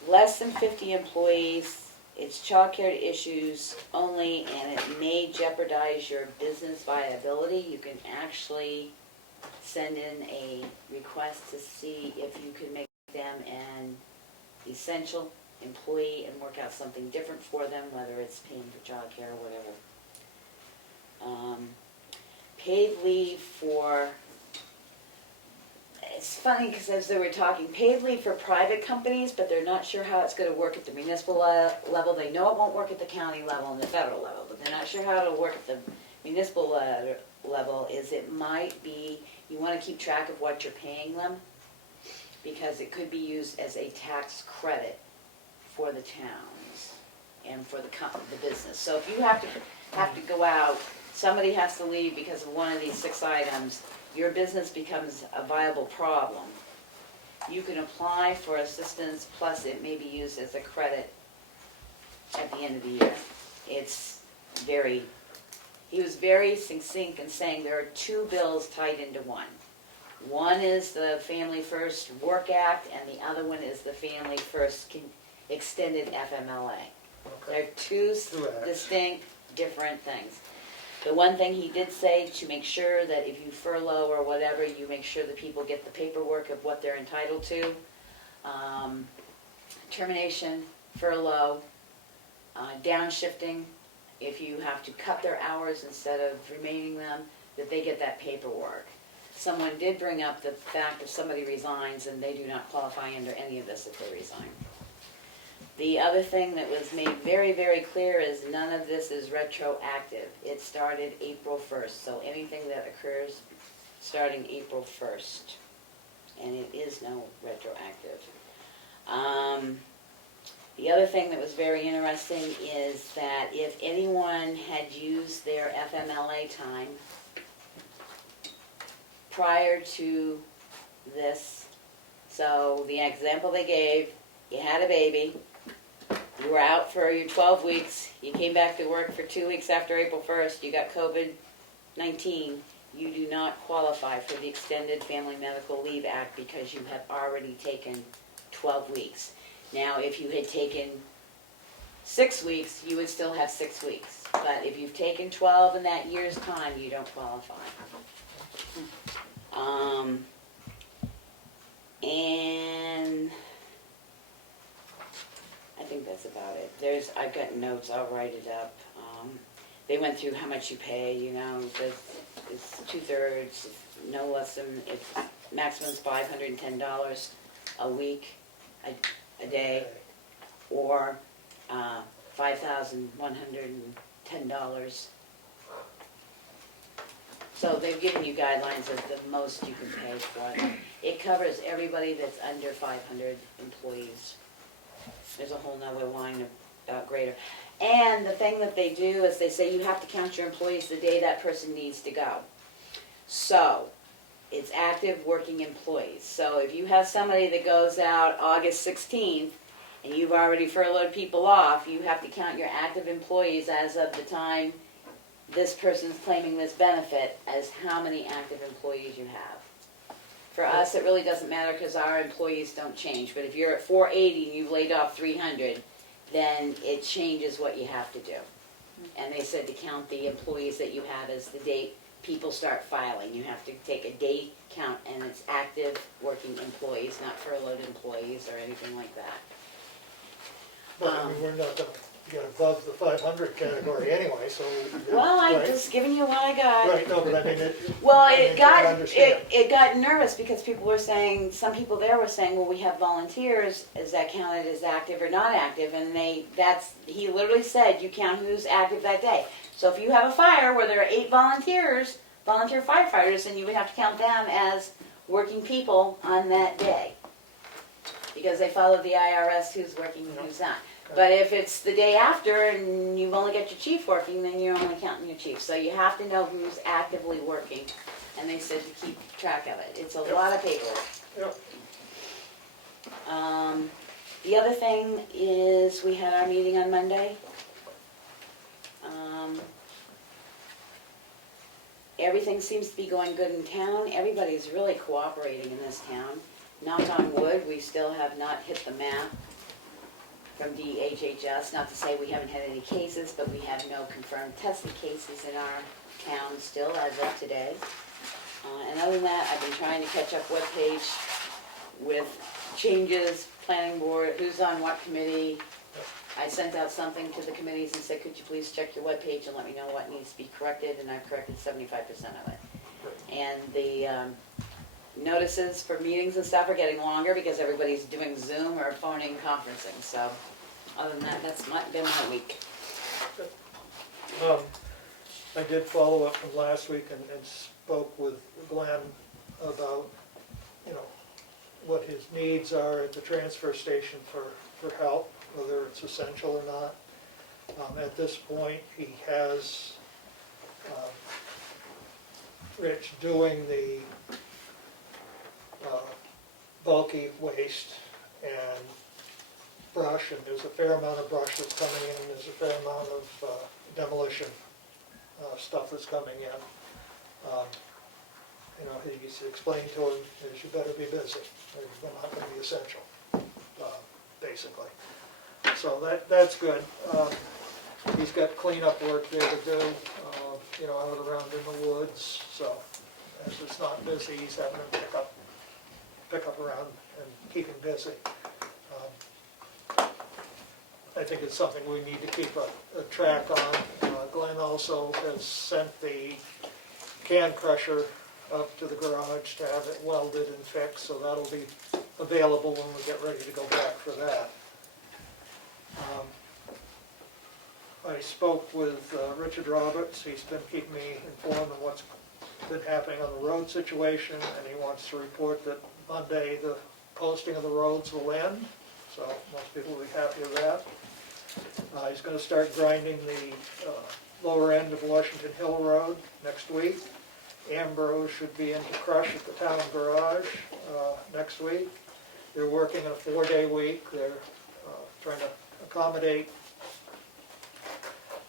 less than 50 employees, it's childcare issues only, and it may jeopardize your business viability. You can actually send in a request to see if you can make them an essential employee and work out something different for them, whether it's paying for childcare or whatever. Paid leave for, it's funny because as they were talking, paid leave for private companies, but they're not sure how it's going to work at the municipal level. They know it won't work at the county level and the federal level, but they're not sure how it'll work at the municipal level. Is it might be, you want to keep track of what you're paying them, because it could be used as a tax credit for the towns and for the business. So if you have to go out, somebody has to leave because of one of these 6 items, your business becomes a viable problem. You can apply for assistance, plus it may be used as a credit at the end of the year. He was very succinct in saying there are 2 bills tied into one. One is the Family First Work Act, and the other one is the Family First Extended FMLA. They're 2 distinct, different things. The one thing he did say, to make sure that if you furlough or whatever, you make sure the people get the paperwork of what they're entitled to. Termination, furlough, downshifting, if you have to cut their hours instead of remaining them, that they get that paperwork. Someone did bring up the fact if somebody resigns and they do not qualify under any of this if they resign. The other thing that was made very, very clear is none of this is retroactive. It started April 1st, so anything that occurs starting April 1st, and it is no retroactive. The other thing that was very interesting is that if anyone had used their FMLA time prior to this, so the example they gave, you had a baby, you were out for your 12 weeks, you came back to work for 2 weeks after April 1st, you got COVID-19, you do not qualify for the Extended Family Medical Leave Act because you have already taken 12 weeks. Now, if you had taken 6 weeks, you would still have 6 weeks. But if you've taken 12 in that year's time, you don't qualify. And I think that's about it. I've got notes, I'll write it up. They went through how much you pay, you know, it's 2/3, no less than, maximum is $510 a week, a day, or $5,110. So they've given you guidelines of the most you can pay for it. It covers everybody that's under 500 employees. There's a whole nother line about greater. And the thing that they do is they say you have to count your employees the day that person needs to go. So, it's active working employees. So if you have somebody that goes out August 16th, and you've already furloughed people off, you have to count your active employees as of the time this person's claiming this benefit as how many active employees you have. For us, it really doesn't matter because our employees don't change, but if you're at 480 and you've laid off 300, then it changes what you have to do. And they said to count the employees that you have as the date people start filing. You have to take a day count, and it's active working employees, not furloughed employees or anything like that. But I mean, we're not gonna get above the 500 category anyway, so. Well, I'm right? just giving you what I got. Right, no, but I mean, Well, I it mean, got, I understand. it got nervous because people were saying, some people there were saying, well, we have volunteers, is that counted as active or not active? And he literally said, you count who's active that day. So if you have a fire where there are 8 volunteers, volunteer firefighters, then you would have to count them as working people on that day. Because they follow the IRS, who's working and who's not. But if it's the day after and you've only got your chief working, then you're only counting your chief. So you have to know who's actively working. And they said to keep track of it. It's a lot of paperwork. Yep. The other thing is, we had our meeting on Monday. Everything seems to be going good in town. Everybody's really cooperating in this town. Knock on wood, we still have not hit the map from DHHS. Not to say we haven't had any cases, but we have no confirmed tested cases in our town still as of today. And other than that, I've been trying to catch up webpage with changes, planning board, who's on what committee. I sent out something to the committees and said, could you please check your webpage and let me know what needs to be corrected, and I've corrected 75% of it. And the notices for meetings and stuff are getting longer because everybody's doing Zoom or phoning conferencing, so other than that, that's been my week. I did follow up from last week and spoke with Glenn about, you know, what his needs are at the transfer station for help, whether it's essential or not. At this point, he has Rich doing the bulky waste and brush, and there's a fair amount of brush that's coming in, and there's a fair amount of demolition stuff that's coming in. You know, he's explained to him, is you better be busy, or you're not going to be essential, basically. So that's good. He's got cleanup work there to do, you know, out around in the woods, so as it's not busy, he's having to pick up around and keep him busy. I think it's something we need to keep a track on. Glenn also has sent the can crusher up to the garage to have it welded and fixed, so that'll be available when we get ready to go back for that. I spoke with Richard Roberts. He's been keeping me informed of what's been happening on the road situation, and he wants to report that Monday the posting of the roads will end, so most people will be happy with that. He's going to start grinding the lower end of Washington Hill Road next week. Ambrose should be into crush at the town garage next week. They're working a 4-day week. They're trying to accommodate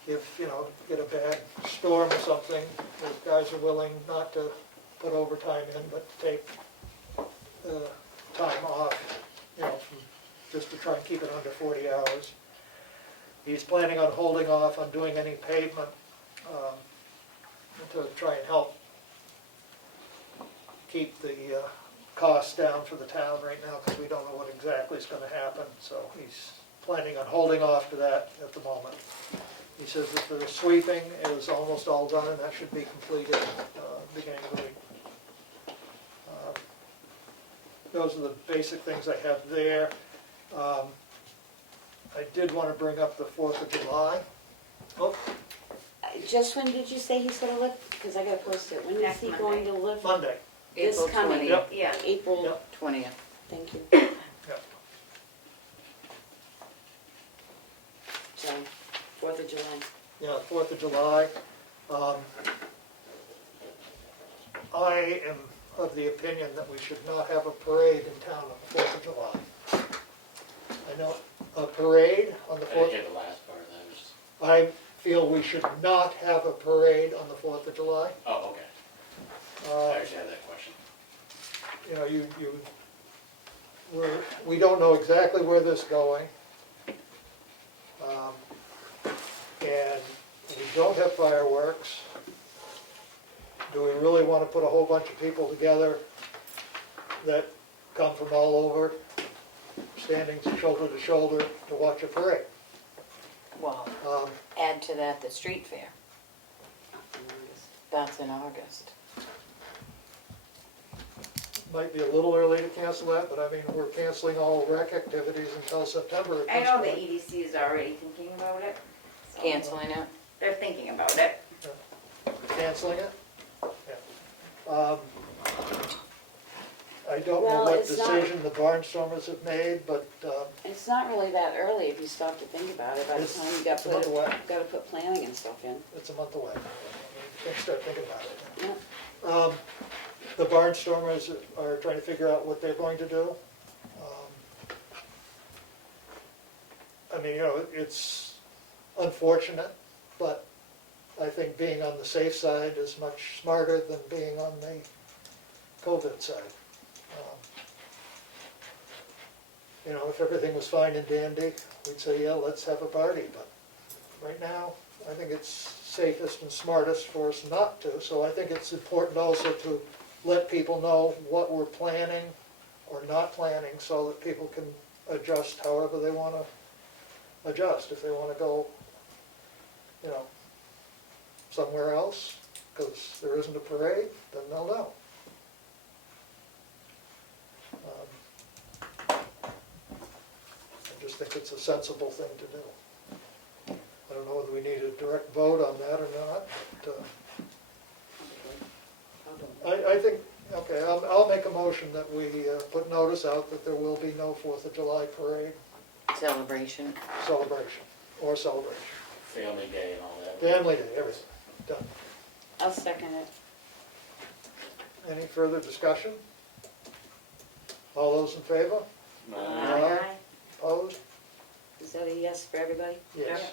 if, you know, get a bad storm or something. Those guys are willing not to put overtime in, but to take time off, you know, just to try and keep it under 40 hours. He's planning on holding off on doing any pavement to try and help keep the costs down for the town right now, because we don't know what exactly is going to happen. So he's planning on holding off to that at the moment. He says that the sweeping is almost all done, and that should be completed beginning of the week. Those are the basic things I have there. I did want to bring up the 4th of July. Oh, Just when did you say he's going to live? Because I got to post it. When is Next he Monday. going to live? Monday. This April coming, 20th. Yep. Yeah. April, Yep. 20th. thank you. Yeah. 4th of July. Yeah, 4th of July. I am of the opinion that we should not have a parade in town on the 4th of July. I know, a parade on the I didn't 4th, hear the last part of that. It was, I feel we should not have a parade on the 4th of July. oh, okay. I Uh, actually had that question. You know, we don't know exactly where this is going. And we don't have fireworks. Do we really want to put a whole bunch of people together that come from all over, standing shoulder to shoulder to watch a parade? Well, Um, add to that the street fair. That's in August. Might be a little early to cancel that, but I mean, we're canceling all rec activities until September at I this know the point. EDC is already thinking about it. so Canceling it? They're thinking about it. Canceling it? Yeah. I don't know Well, what it's not- decision the barnstormers have made, but It's not really that early if you stop to think about it. By the It's- time you got it's a month away. to put planning and stuff in. it's a month away. Can't start thinking about it. Yeah. The barnstormers are trying to figure out what they're going to do. I mean, you know, it's unfortunate, but I think being on the safe side is much smarter than being on the COVID side. You know, if everything was fine and dandy, we'd say, yeah, let's have a party, but right now, I think it's safest and smartest for us not to, so I think it's important also to let people know what we're planning or not planning, so that people can adjust however they want to adjust. If they want to go, you know, somewhere else, because there isn't a parade, then they'll know. I just think it's a sensible thing to do. I don't know whether we need a direct vote on that or not, but I think, okay, I'll make a motion that we put notice out that there will be no 4th of July parade Celebration. celebration, or celebration. Family day and all that. Family Day, everything, done. I'll second it. Any further discussion? All those in favor? Aye. Opposed? Is that a yes for everybody? Yes.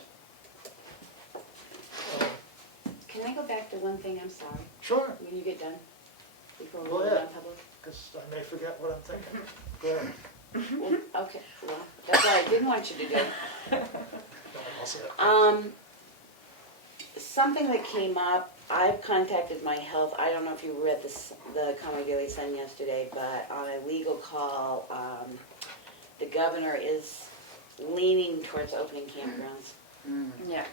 Can I go back to one thing? I'm sorry. Sure, When you get done? Before we Go go ahead. non-public? because I may forget what I'm thinking. Go ahead. Well, okay, well, that's what I didn't want you to do. No, I'll say it. Something that came up, I've contacted my health, I don't know if you read this, the Comeau Daily Sun yesterday, but on a legal call, the governor is leaning towards opening campgrounds. Yeah.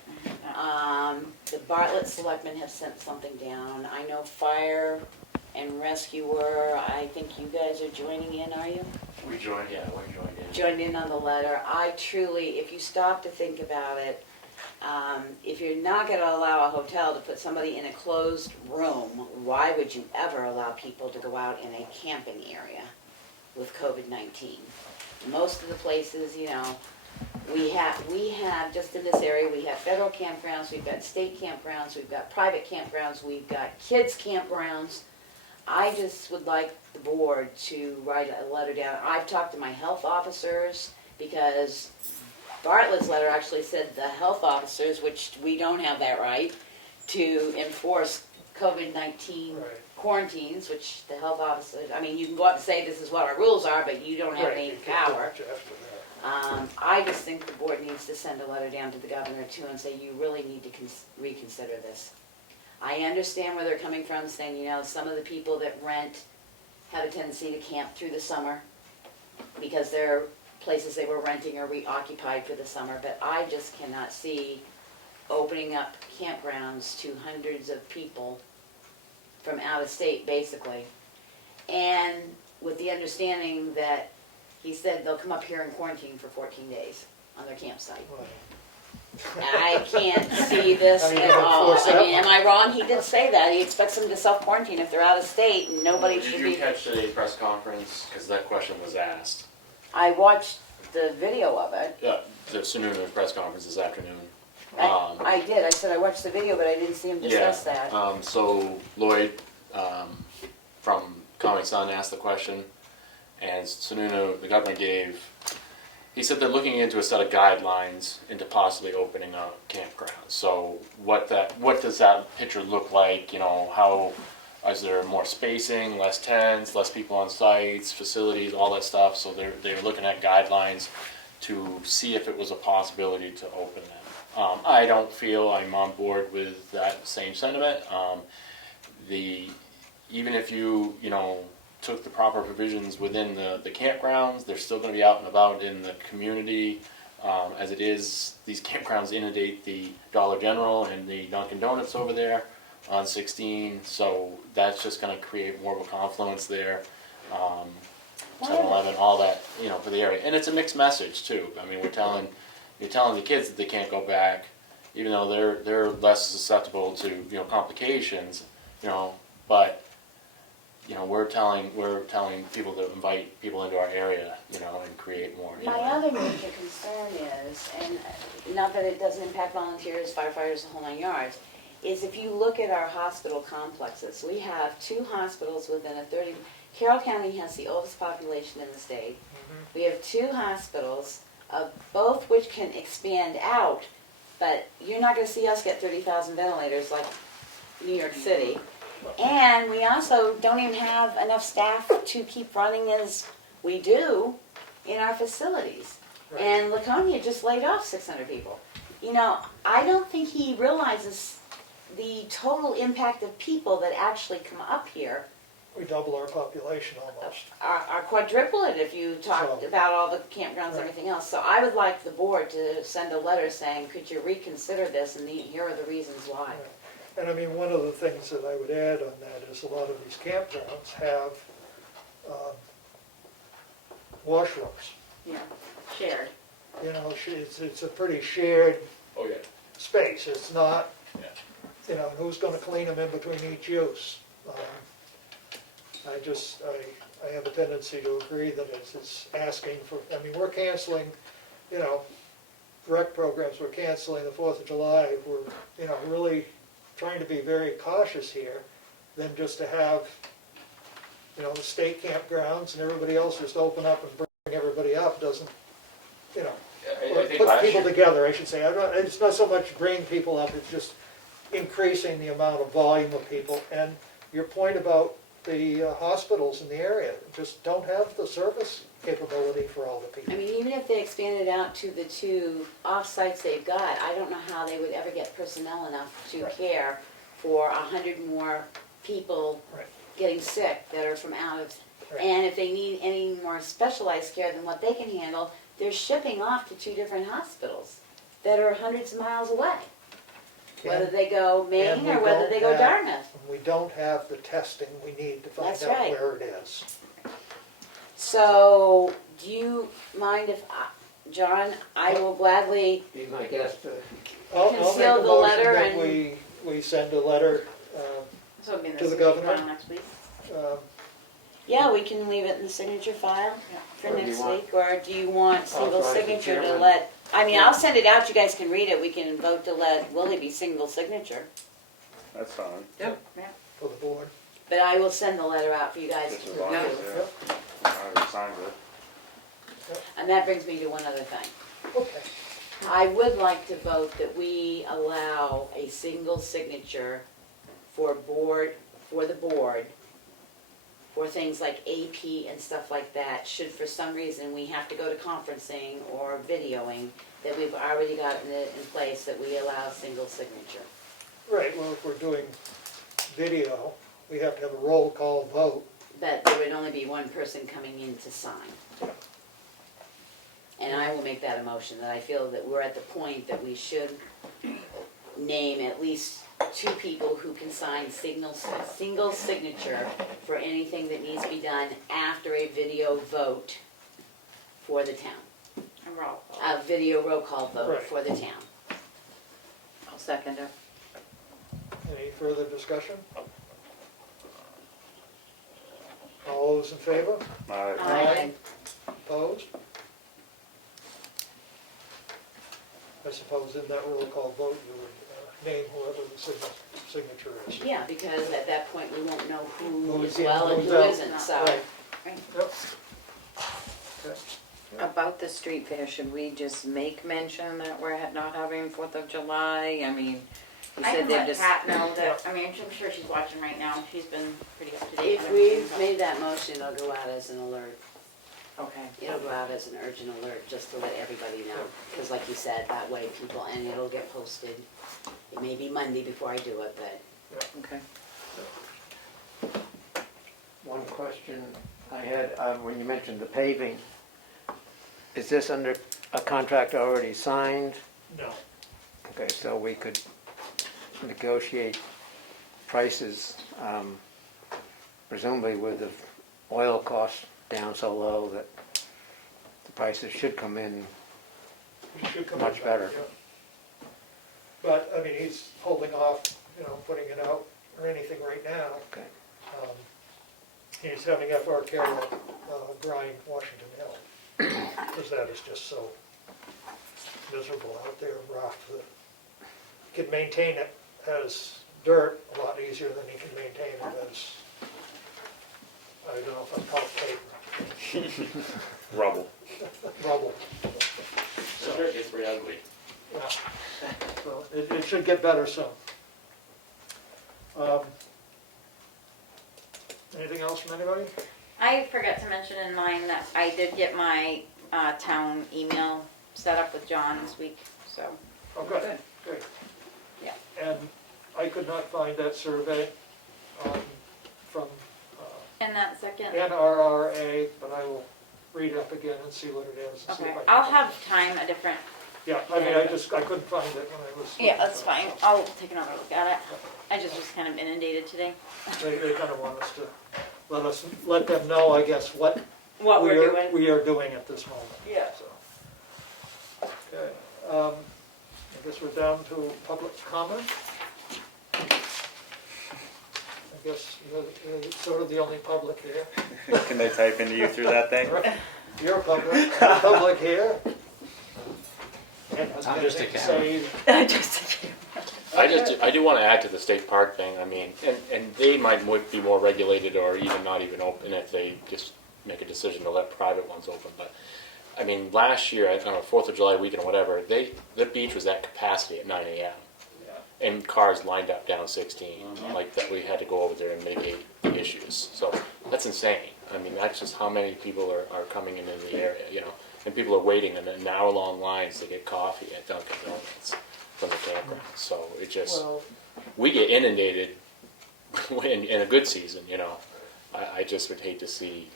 The Bartlett Selectmen have sent something down. I know Fire and Rescue were, I think you guys are joining in, are you? We joined, yeah, we joined in. Joined in on the letter. I truly, if you stop to think about it, if you're not going to allow a hotel to put somebody in a closed room, why would you ever allow people to go out in a camping area with COVID-19? Most of the places, you know, we have, just in this area, we have federal campgrounds, we've got state campgrounds, we've got private campgrounds, we've got kids campgrounds. I just would like the board to write a letter down. I've talked to my health officers, because Bartlett's letter actually said the health officers, which we don't have that right, to enforce COVID-19 Right. quarantines, which the health officers, I mean, you can go up and say this is what our rules are, but you don't have Right, any you can't do power. much after that. I just think the board needs to send a letter down to the governor too and say, you really need to reconsider this. I understand where they're coming from, saying, you know, some of the people that rent have a tendency to camp through the summer because their places they were renting are reoccupied for the summer, but I just cannot see opening up campgrounds to hundreds of people from out of state, basically. And with the understanding that he said they'll come up here and quarantine for 14 days on their campsite. Right. I can't see this How are you at gonna all. enforce I that mean, am I wrong? He did say that. He expects them to self-quarantine if they're out of state, and nobody should Did be. you catch the press conference? Because that question was asked. I watched the video of it. Yeah, this afternoon, there was a press conference this afternoon. I did, I said I watched the video, but I didn't see him discuss that. So Lloyd, from Comic Sun asked the question, and Sununu, the governor gave, he said they're looking into a set of guidelines into possibly opening a campground. So what does that picture look like? You know, how, is there more spacing, less tents, less people on sites, facilities, all that stuff? So they're looking at guidelines to see if it was a possibility to open them. I don't feel I'm on board with that same sentiment. Even if you took the proper provisions within the campgrounds, they're still going to be out and about in the community. As it is, these campgrounds inundate the Dollar General and the Dunkin' Donuts over there on 16, so that's just going to create more of a confluence there. 7-Eleven, all that, for the area. And it's a mixed message too. I mean, you're telling the kids that they can't go back, even though they're less susceptible to complications, but we're telling people to invite people into our area, and create more. My other major concern is, and not that it doesn't impact volunteers, firefighters, the whole 9 yards, is if you look at our hospital complexes, we have 2 hospitals within a 30, Carroll County has the oldest population in the state. We have 2 hospitals, both which can expand out, but you're not going to see us get 30,000 ventilators like New York City. And we also don't even have enough staff to keep running as we do in our facilities. Right. And Laconia just laid off 600 people. I don't think he realizes the total impact of people that actually come up here We double our population almost. are quadruple it if you talk about all the campgrounds and everything else. So I would like the board to send a letter saying, could you reconsider this, and here are the reasons why. Yeah. And I mean, one of the things that I would add on that is a lot of these campgrounds have washrooms. Yeah, shared. It's a pretty shared Oh, yeah. space. It's not, Yeah. who's gonna clean them in between each use? I have a tendency to agree that it's asking for, I mean, we're canceling, rec programs, we're canceling the 4th of July, we're, really trying to be very cautious here than just to have, the state campgrounds and everybody else just open up and bring everybody up doesn't, or I think put last people year, together, I should say. It's not so much bringing people up, it's just increasing the amount of volume of people. And your point about the hospitals in the area just don't have the service capability for all the people. I mean, even if they expanded out to the 2 off-sites they've got, I don't know how they would ever get personnel enough to Right. care for 100 more people Right. getting sick that are from out of, Right. and if they need any more specialized care than what they can handle, they're shipping off to 2 different hospitals that are hundreds of miles away. Whether they go Maine And we or whether don't they go have- Dartmouth. We don't have the testing we need to find That's out right. where it is. So, do you mind if, John, I will gladly, Be my guest. I'll make Conceal a the motion letter that and- we send a letter, So it'll be in To the signature governor? file next week. yeah, we can leave it in the signature file for Or do you next want- week, or do you want single Authorize the signature to chairman. let, I'll send it out, you guys can read it, we can vote to let Willie be single signature. That's fine. Yep. Yeah. for the board. But I will send the letter out for you guys Just to as long as, review. I already signed it. And that brings me to one other thing. Okay. I would like to vote that we allow a single signature for the board, for things like AP and stuff like that, should for some reason we have to go to conferencing or videoing, that we've already gotten it in place that we allow single signature. Right, well, if we're doing video, we have to have a roll call vote. That there would only be one person coming in to sign. And I will make that a motion, that I feel that we're at the point that we should name at least 2 people who can sign single signature for anything that needs to be done after a video vote for the town. A roll call. A video roll call vote Right. for the town. I'll second it. Any further discussion? All those in favor? Aye. Opposed? I suppose in that roll call vote, you would name whoever the signature is. Yeah, because at that point, we won't know who Who's is in, well and who's who out. isn't, so. Right. Right. Yep. Okay. About the street fair, should we just make mention that we're not having 4th of July? I mean, you I said can they're let just. Pat know that, I mean, I'm sure she's watching right now, she's been pretty up to date. If we've made that motion, it'll go out as an alert. Okay. It'll go out as an urgent alert, just to let everybody know. Because like you said, that way people, and it'll get posted. It may be Monday before I do it, but Okay. One question I had, when you mentioned the paving, is this under a contract already signed? No. Okay, so we could negotiate prices, presumably with the oil costs down so low that the prices should come in. It should come Much in better. yeah. But, I mean, he's holding off, putting it out or anything right now. Okay. He's having FR Carroll grind Washington Hill, because that is just so miserable out there, rough. That he can maintain it as dirt a lot easier than he can maintain it as, I don't know if I'm called paper, Rubble. rubble. So it gets pretty ugly. Yeah. So it should get better soon. Anything else from anybody? I forgot to mention in mine that I did get my town email set up with John this week, so. Oh, good, Good. good. Yeah. And I could not find that survey from And that second, NRRA, but I will read it up again and see what it is. And see okay, if I can I'll find have time a different, it. Yeah, I mean, I couldn't find it when I was. yeah, that's looking fine, for it, I'll take another look at it. I just was kind of inundated today. so They kind of want us to, let them know, I guess, what What we're doing. we are doing at this moment. Yeah. So, okay, I guess we're down to public comment. I guess you're sort of the only public here. Can they type into you through that thing? You're public here. And has I'm just a anything to say. Just I do want to add to the state park thing. I mean, and they might be more regulated or even not even open if they just make a decision to let private ones open. But I mean, last year, I don't know, 4th of July weekend or whatever, the beach was at capacity at 9 a.m. And cars lined up down 16, like that we had to go over there and mitigate the issues. So that's insane. I mean, that's just how many people are coming in the area, and people are waiting in an hour-long lines to get coffee at Dunkin' Donuts from the campground. So it just, Well, we get inundated in a good season, I just would hate to see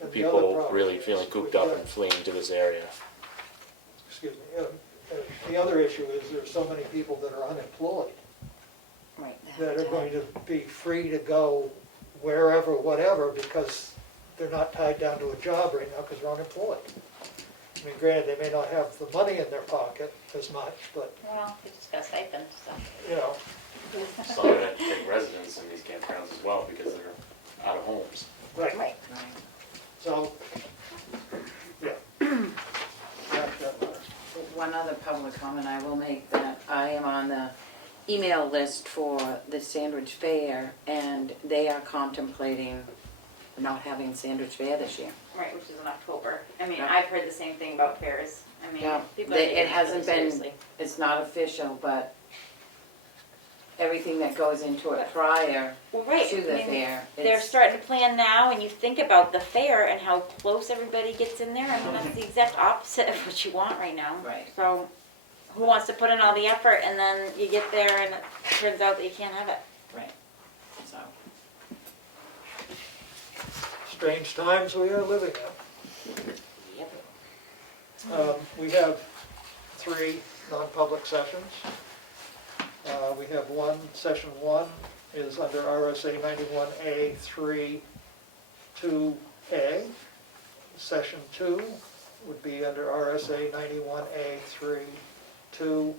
and the other people problem really is feeling cooped we've up got- and fleeing to this area. Excuse me. The other issue is there's so many people that are unemployed Right. that are going to be free to go wherever, whatever, because they're not tied down to a job right now because they're unemployed. I mean, granted, they may not have the money in their pocket as much, but, Well, we just got stipends, so. Some of that take residents in these campgrounds as well because they're out of homes. right. Right. So, yeah. That matter. One other public comment I will make, that I am on the email list for the Sandwich Fair, and they are contemplating not having Sandwich Fair this year. Right, which is in October. I mean, Yeah. I've heard the same thing about fairs. I mean, Yeah, people are it taking hasn't really been, seriously. it's not official, but everything that goes into it prior Well, right. to the I mean, fair. They're it's- starting to plan now, and you think about the fair and how close everybody gets in there. I mean, that's the exact opposite of what you want right now. Right. So, who wants to put in all the effort, and then you get there, and it turns out that you can't have it? Right, so. Strange times we are living in. Yep. We have 3 non-public sessions. We have session 1 is under RSA 91A 2A. Session 2 would be under RSA 91A 2B.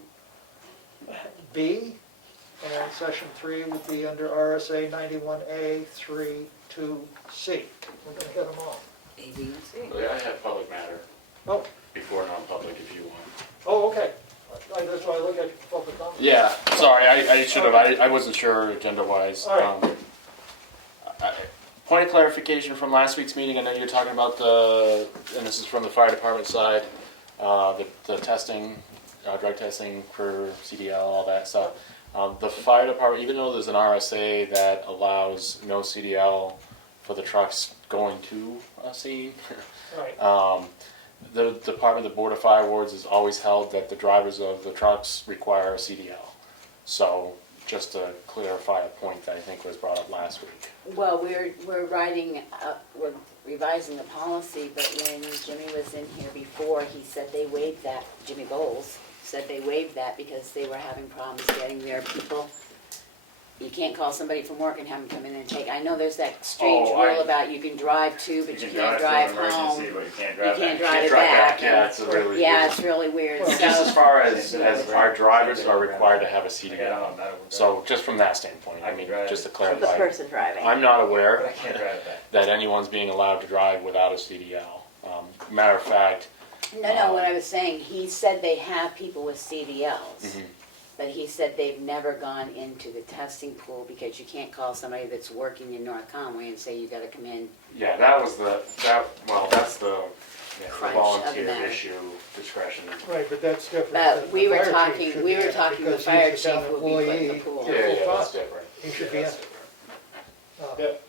And session 3 would be under RSA 91A 2C. We're going to hit them all. A, B, and C. I have public matter Oh, before non-public if you want. oh, okay. I that's why I look at you for public comment. Yeah, sorry, I should have, I wasn't sure agenda-wise. All right. Point of clarification from last week's meeting, I know you're talking about and this is from the fire department side, the testing, drug testing for CDL, all that stuff. The fire department, even though there's an RSA that allows no CDL for the trucks going to a scene, Right. the Department of the Board of Fire Wards has always held that the drivers of the trucks require a CDL. So, just to clarify a point that I think was brought up last week. Well, we're revising the policy, but when Jimmy was in here before, he said they waived that, Jimmy Bowles said they waived that because they were having problems getting their people. You can't call somebody from work and have them come in and take, I know there's that strange rule about you can drive to, but you can't drive home. But you can't You drive can't back. drive it back. Yeah, it's a really Yeah, weird. it's really weird, Well, Just as so, far as our drivers are required to have a I got CDL. on that one. So just from that standpoint, I mean, just to The clarify, person driving. I'm not But I aware can't drive it back. that anyone's being allowed to drive without a CDL. Matter of fact, no, what I was saying, he said they have people with CDLs. Mhm. But he said they've never gone into the testing pool because you can't call somebody that's working in North Conway and say you gotta come in. yeah, that's the Crunch of the volunteer matter. issue discretion. Right, but that's different. But than we the were fire chief talking, should we be were in, talking the because fire he's chief town will be put in the employee. pool. Yeah, yeah, Full that's time. different. He should Yeah, be that's in. different.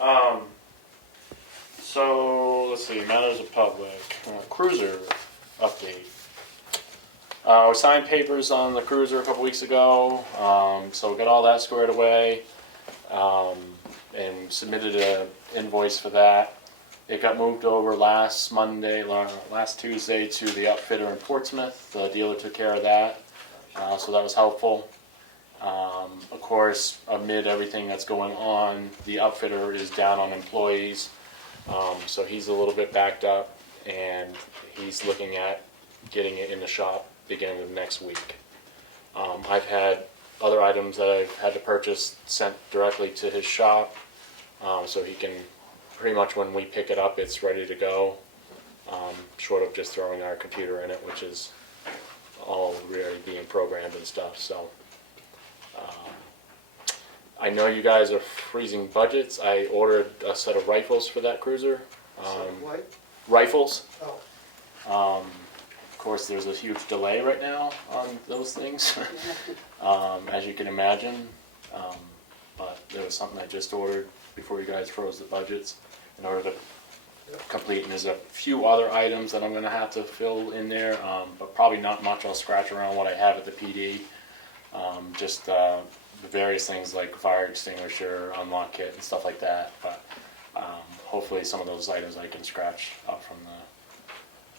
And So, let's see, matters of public, cruiser update. We signed papers on the cruiser a couple weeks ago, so we got all that squared away, and submitted an invoice for that. It got moved over last Tuesday to the upfitter in Portsmouth. The dealer took care of that, so that was helpful. Of course, amid everything that's going on, the upfitter is down on employees. So he's a little bit backed up, and he's looking at getting it in the shop beginning of next week. I've had other items that I've had to purchase sent directly to his shop, so he can, pretty much when we pick it up, it's ready to go, short of just throwing our computer in it, which is all really being programmed and stuff, so. I know you guys are freezing budgets. I ordered a set of rifles for that cruiser. what? Rifles. Oh, Of course, there's a huge delay right now on those things, as you can imagine. But there was something I just ordered before you guys froze the budgets in order to complete. And there's a few other items that I'm going to have to fill in there, but probably not much. I'll scratch around what I have at the PD. Just the various things like fire extinguisher, unlock kit, and stuff like that. But hopefully some of those items I can scratch up from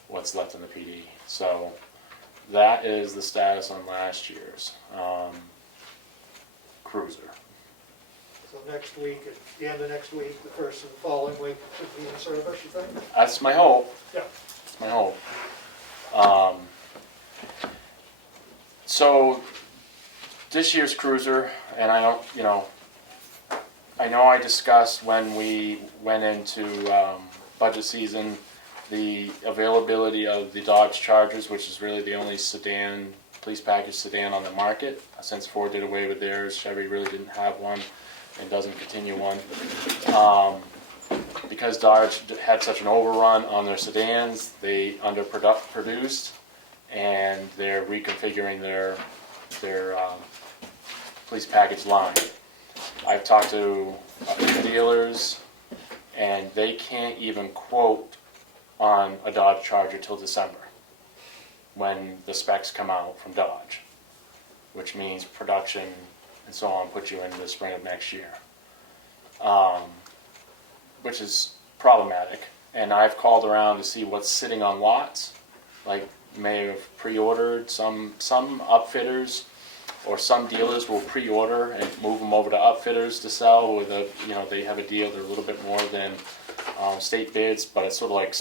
what's left in the PD. So that is the status on last year's cruiser. so next week, at the end of next week, the first of the following week should be in service, you think? That's my hope. Yeah. That's my hope. So this year's cruiser, and I don't, I know I discussed when we went into budget season the availability of the Dodge Chargers, which is really the only sedan, police package sedan on the market. Since Ford did away with theirs, Chevy really didn't have one and doesn't continue one. Because Dodge had such an overrun on their sedans, they underproduced, and they're reconfiguring their police package line. I've talked to a few dealers, and they can't even quote on a Dodge Charger till December, when the specs come out from Dodge, which means production and so on put you into the spring of next year, which is problematic. And I've called around to see what's sitting on lots, like may have pre-ordered. Some upfitters or some dealers will pre-order and move them over to upfitters to sell with they have a deal. They're a little bit more than state bids, but it's sort of like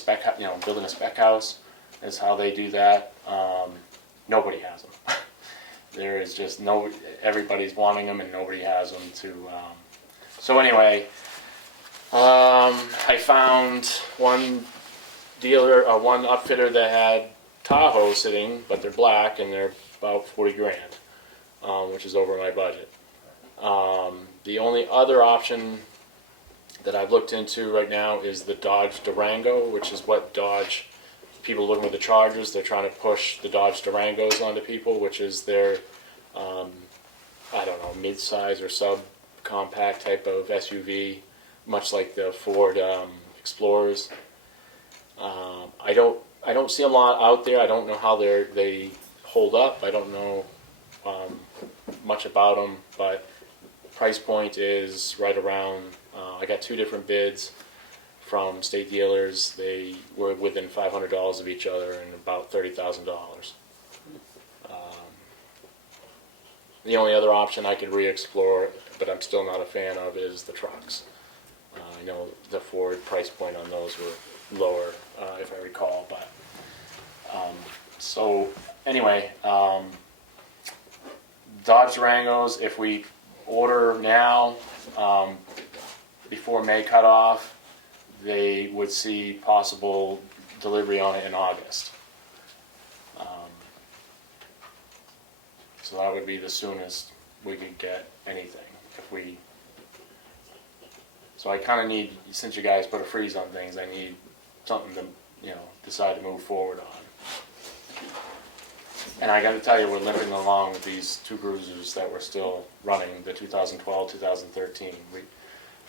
building a spec house is how they do that. Nobody has them. There is just everybody's wanting them and nobody has them so anyway, I found one dealer, one upfitter that had Tahoe sitting, but they're black and they're about 40 grand, which is over my budget. The only other option that I've looked into right now is the Dodge Durango, which is what Dodge, people looking at the Chargers, they're trying to push the Dodge Durangos onto people, which is their, I don't know, mid-size or sub-compact type of SUV, much like the Ford Explorers. I don't see a lot out there. I don't know how they hold up. I don't know much about them, but price point is right around. I got 2 different bids from state dealers. They were within $500 of each other and about $30,000. The only other option I could re-explore, but I'm still not a fan of, is the trucks. I know the Ford price point on those were lower, if I recall, but so anyway, Dodge Durangos, if we order now, before May cutoff, they would see possible delivery on it in August. So that would be the soonest we could get anything. So I kind of need, since you guys put a freeze on things, I need something to, decide to move forward on. And I got to tell you, we're limping along with these 2 cruisers that we're still running, the 2012, 2013. We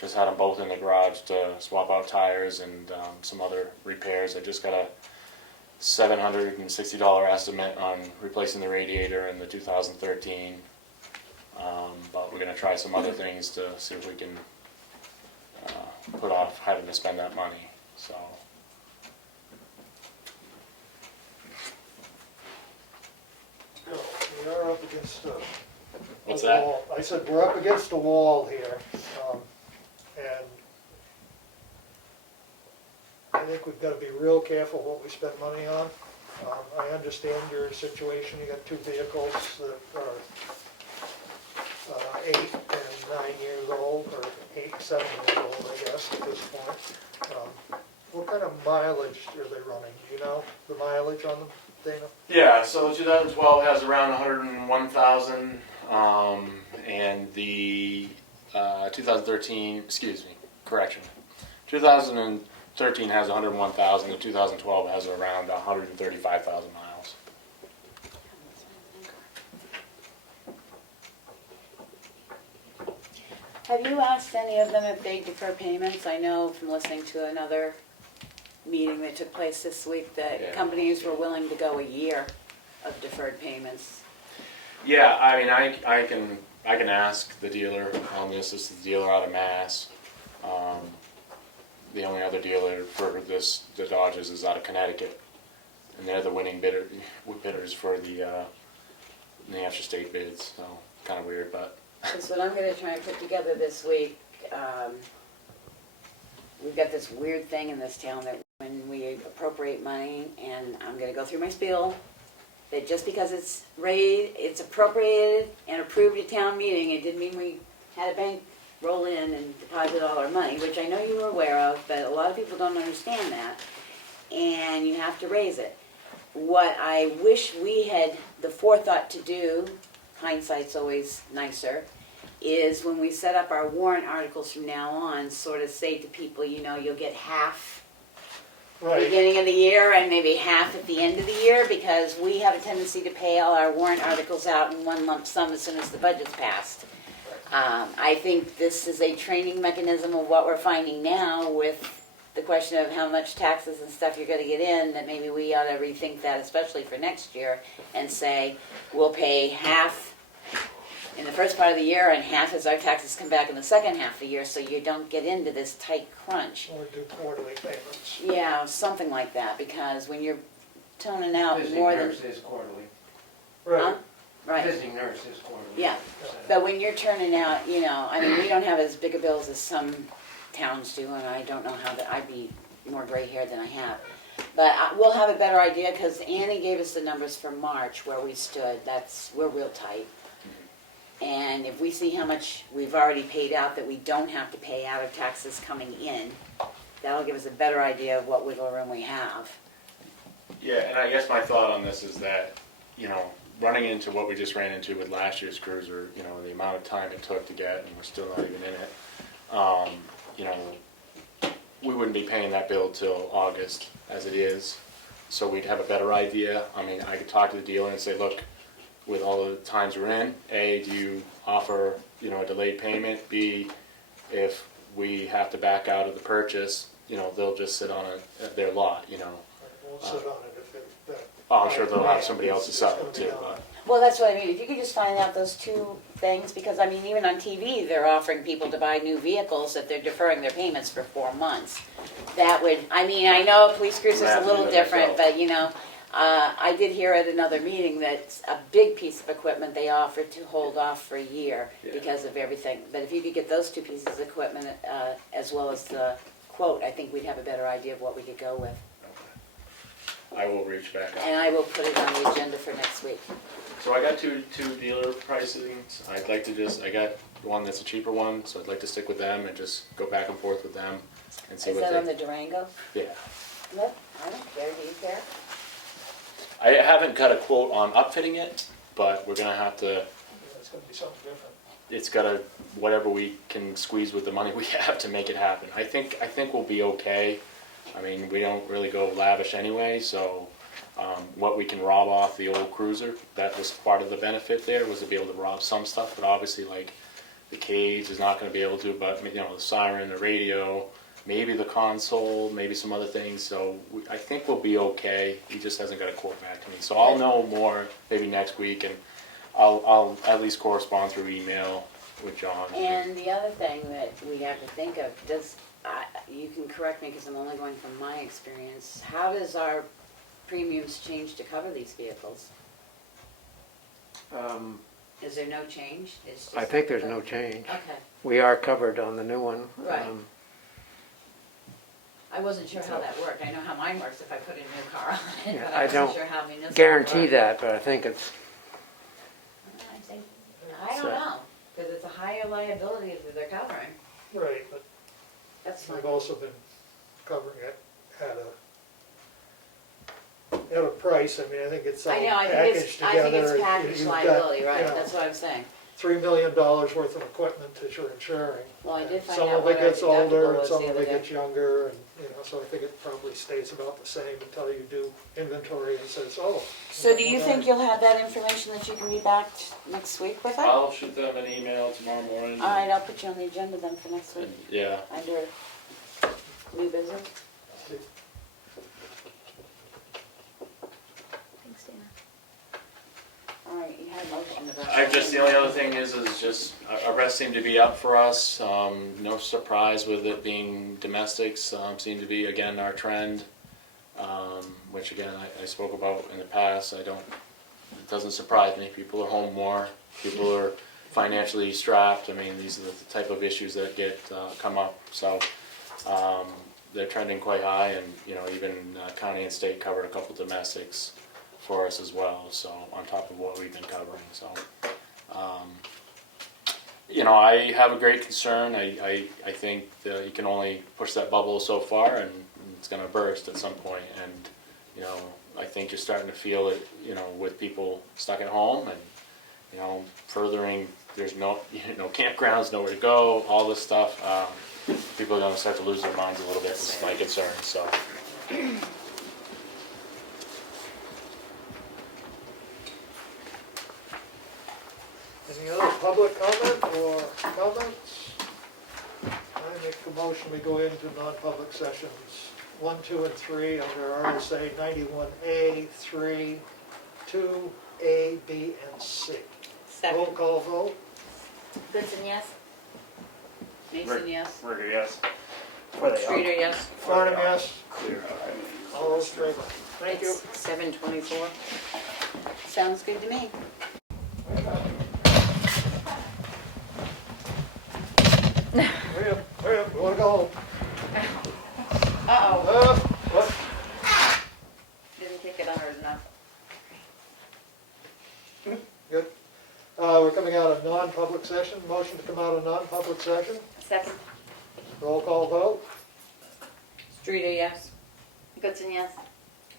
just had them both in the garage to swap out tires and some other repairs. I just got a $760 estimate on replacing the radiator in the 2013. But we're going to try some other things to see if we can put off having to spend that money. So. We are up against a What's wall. I said we're up against a wall here, and I think we've got to be real careful what we spend money on. I understand your situation. You got 2 vehicles that are 8 and 9 years old, or 8 and 7 years old, I guess, at this point. What kind of mileage are they running? Do you know the mileage on them, Dana? Yeah, so 2012 has around 101,000, and the 2013, 2013 has 101,000, the 2012 has around 135,000 miles. Have you asked any of them if they defer payments? I know from listening to another meeting that took place this week that Yeah. companies were willing to go a year of deferred payments. Yeah, I mean, I can ask the dealer on this. This is the dealer out of Mass. The only other dealer for the Dodges is out of Connecticut, and they're the winning bidders for the New Hampshire state bids. So kind of weird, but That's what I'm going to try and put together this week. We've got this weird thing in this town that when we appropriate money, and I'm going to go through my spiel, that just because it's appropriated and approved at town meeting, it didn't mean we had a bank roll in and deposit all our money, which I know you were aware of, but a lot of people don't understand that, and you have to raise it. What I wish we had the forethought to do, hindsight's always nicer, is when we set up our warrant articles from now on, sort of say to people, you'll get half beginning of the year and maybe half at the end of the year, because we have a tendency to pay all our warrant articles out in one lump sum as soon as the budget's passed. I think this is a training mechanism of what we're finding now with the question of how much taxes and stuff you're going to get in, that maybe we ought to rethink that, especially for next year, and say we'll pay half in the first part of the year and half as our taxes come back in the second half of the year, so you don't get into this tight crunch. Or do quarterly payments. Yeah, something like that, because when you're toning out Visiting more than... nurse is quarterly. Huh? Right. Visiting nurse is quarterly. Yeah, but when you're turning out, we don't have as big a bills as some towns do, and I don't know how that, I'd be more gray haired than I have. But we'll have a better idea, because Annie gave us the numbers for March where we stood. We're real tight. And if we see how much we've already paid out that we don't have to pay out of taxes coming in, that'll give us a better idea of what wiggle room we have. Yeah, and I guess my thought on this is that, you know, running into what we just ran into with last year's cruiser, you know, the amount of time it took to get, and we're still not even in it, you know, we wouldn't be paying that bill till August as it is, so we'd have a better idea. I mean, I could talk to the dealer and say, look, with all the times we're in, A, do you offer, you know, a delayed payment? B, if we have to back out of the purchase, you know, they'll just sit on their lot, you know. Won't sit on it if that. Oh, I'm sure they'll have somebody else to It's sell gonna it be to, gone. but, Well, that's what I mean, if you could just find out those two things, because I mean, even on TV, they're offering people to buy new vehicles that they're deferring their payments for 4 months. That would, I mean, I know a police cruiser's a little different, but you know, I did hear at another meeting that a big piece of equipment they offered to hold off for a year Yeah. because of everything. But if you could get those two pieces of equipment, as well as the quote, I think we'd have a better idea of what we could go with. I will reach back out. And I will put it on the agenda for next week. So I got two dealer pricings. I'd like to just, I got one that's a cheaper one, so I'd like to stick with them and just go back and forth with them and see Is what that on they. the Durango? Yeah. Look, I don't care, do you care? I haven't got a quote on upfitting it, but we're gonna have to, Yeah, it's gonna be something different. it's gotta, whatever we can squeeze with the money we have to make it happen. I think we'll be okay. I mean, we don't really go lavish anyway, so what we can rob off the old cruiser, that was part of the benefit there, was to be able to rob some stuff, but obviously like the cage is not gonna be able to, but you know, the siren, the radio, maybe the console, maybe some other things, so I think we'll be okay. He just hasn't got a quote back to me, so I'll know more maybe next week, and I'll at least correspond through email with John. And the other thing that we have to think of, you can correct me because I'm only going from my experience, how does our premiums change to cover these vehicles? Is there no change? It's just I think there's no change. Okay, We are covered on the new one. Right. I wasn't sure how that worked. I know how mine works if I put a new car on it, Yeah, but I I wasn't don't sure how municipal Guarantee worked. that, but I think it's, I don't know, because it's a higher liability that they're covering. Right, but That's fine. we've also been covering it at a price. I mean, I think it's all I know, packaged together. I think it's and package you've got, liability, right, you know, that's what I'm saying. $3 million worth of equipment that you're insuring. Well, I did And find some out of what it our gets older deductible and was some the of other it day. gets younger, and, you know, so I think it probably stays about the same until you do inventory and says, oh. So do you think you'll have that information that you can be back next week with it? All I'll shoot them an email tomorrow morning. right, I'll put you on the agenda then for next week, And, yeah, under new business. Thanks, Dana. All right, you had a motion about. I just, the only other thing is just, arrests seem to be up for us, no surprise with it being domestics, seem to be, again, our trend, which again, I spoke about in the past, it doesn't surprise me, people are home more, people are financially strapped, I mean, these are the type of issues that come up, so, they're trending quite high, and, you know, even county and state covered a couple domestics for us as well, so on top of what we've been covering, so you know, I have a great concern. I think that you can only push that bubble so far, and it's going to burst at some point, and you know, I think you're starting to feel it, you know, with people stuck at home, and you know, furthering, there's no campgrounds, nowhere to go, all this stuff, people are going to start to lose their minds a little bit, is my concern, so. Any other public comment or comments? I make the motion, we go into non-public sessions 1, 2, and 3 under RSA 91A, 3, 2, A, B, and C. Roll Second. call vote. Goodson, yes? Mason, yes? We're good, yes. Streeter, yes? Farnham, yes. Clear. All those in favor. Thank you. It's 7:24. Sounds good to me. Hurry up, we wanna go home. Uh-oh, What? didn't kick it hard enough. Good. We're coming out of non-public session. Motion to come out of non-public session. Second. Roll call vote. Streeter, yes? Goodson, yes?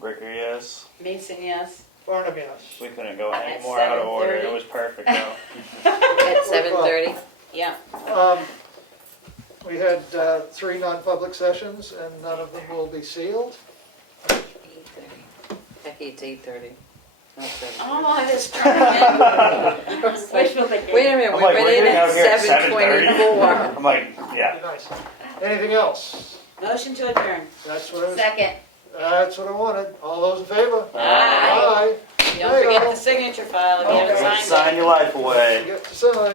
Ricker, yes. Mason, yes. Barnum, yes. We couldn't go At any more out of order. 7:30. It was perfect though. At 7:30? Yeah. We had 3 non-public sessions, and none of them will be sealed. 8:30. Becky, it's 8:30, not 7:30. Oh, this tournament. Wishful thinking. Wait a minute, I'm we like, went we're in getting out at here at 7:24. I'm like, yeah. Be nice. Anything else? Motion to adjourn. That's what I was, Second. that's what I wanted. All those in favor? Aye. Aye. Don't forget the signature file if you haven't Okay. signed it. Sign your life away. You get to sign.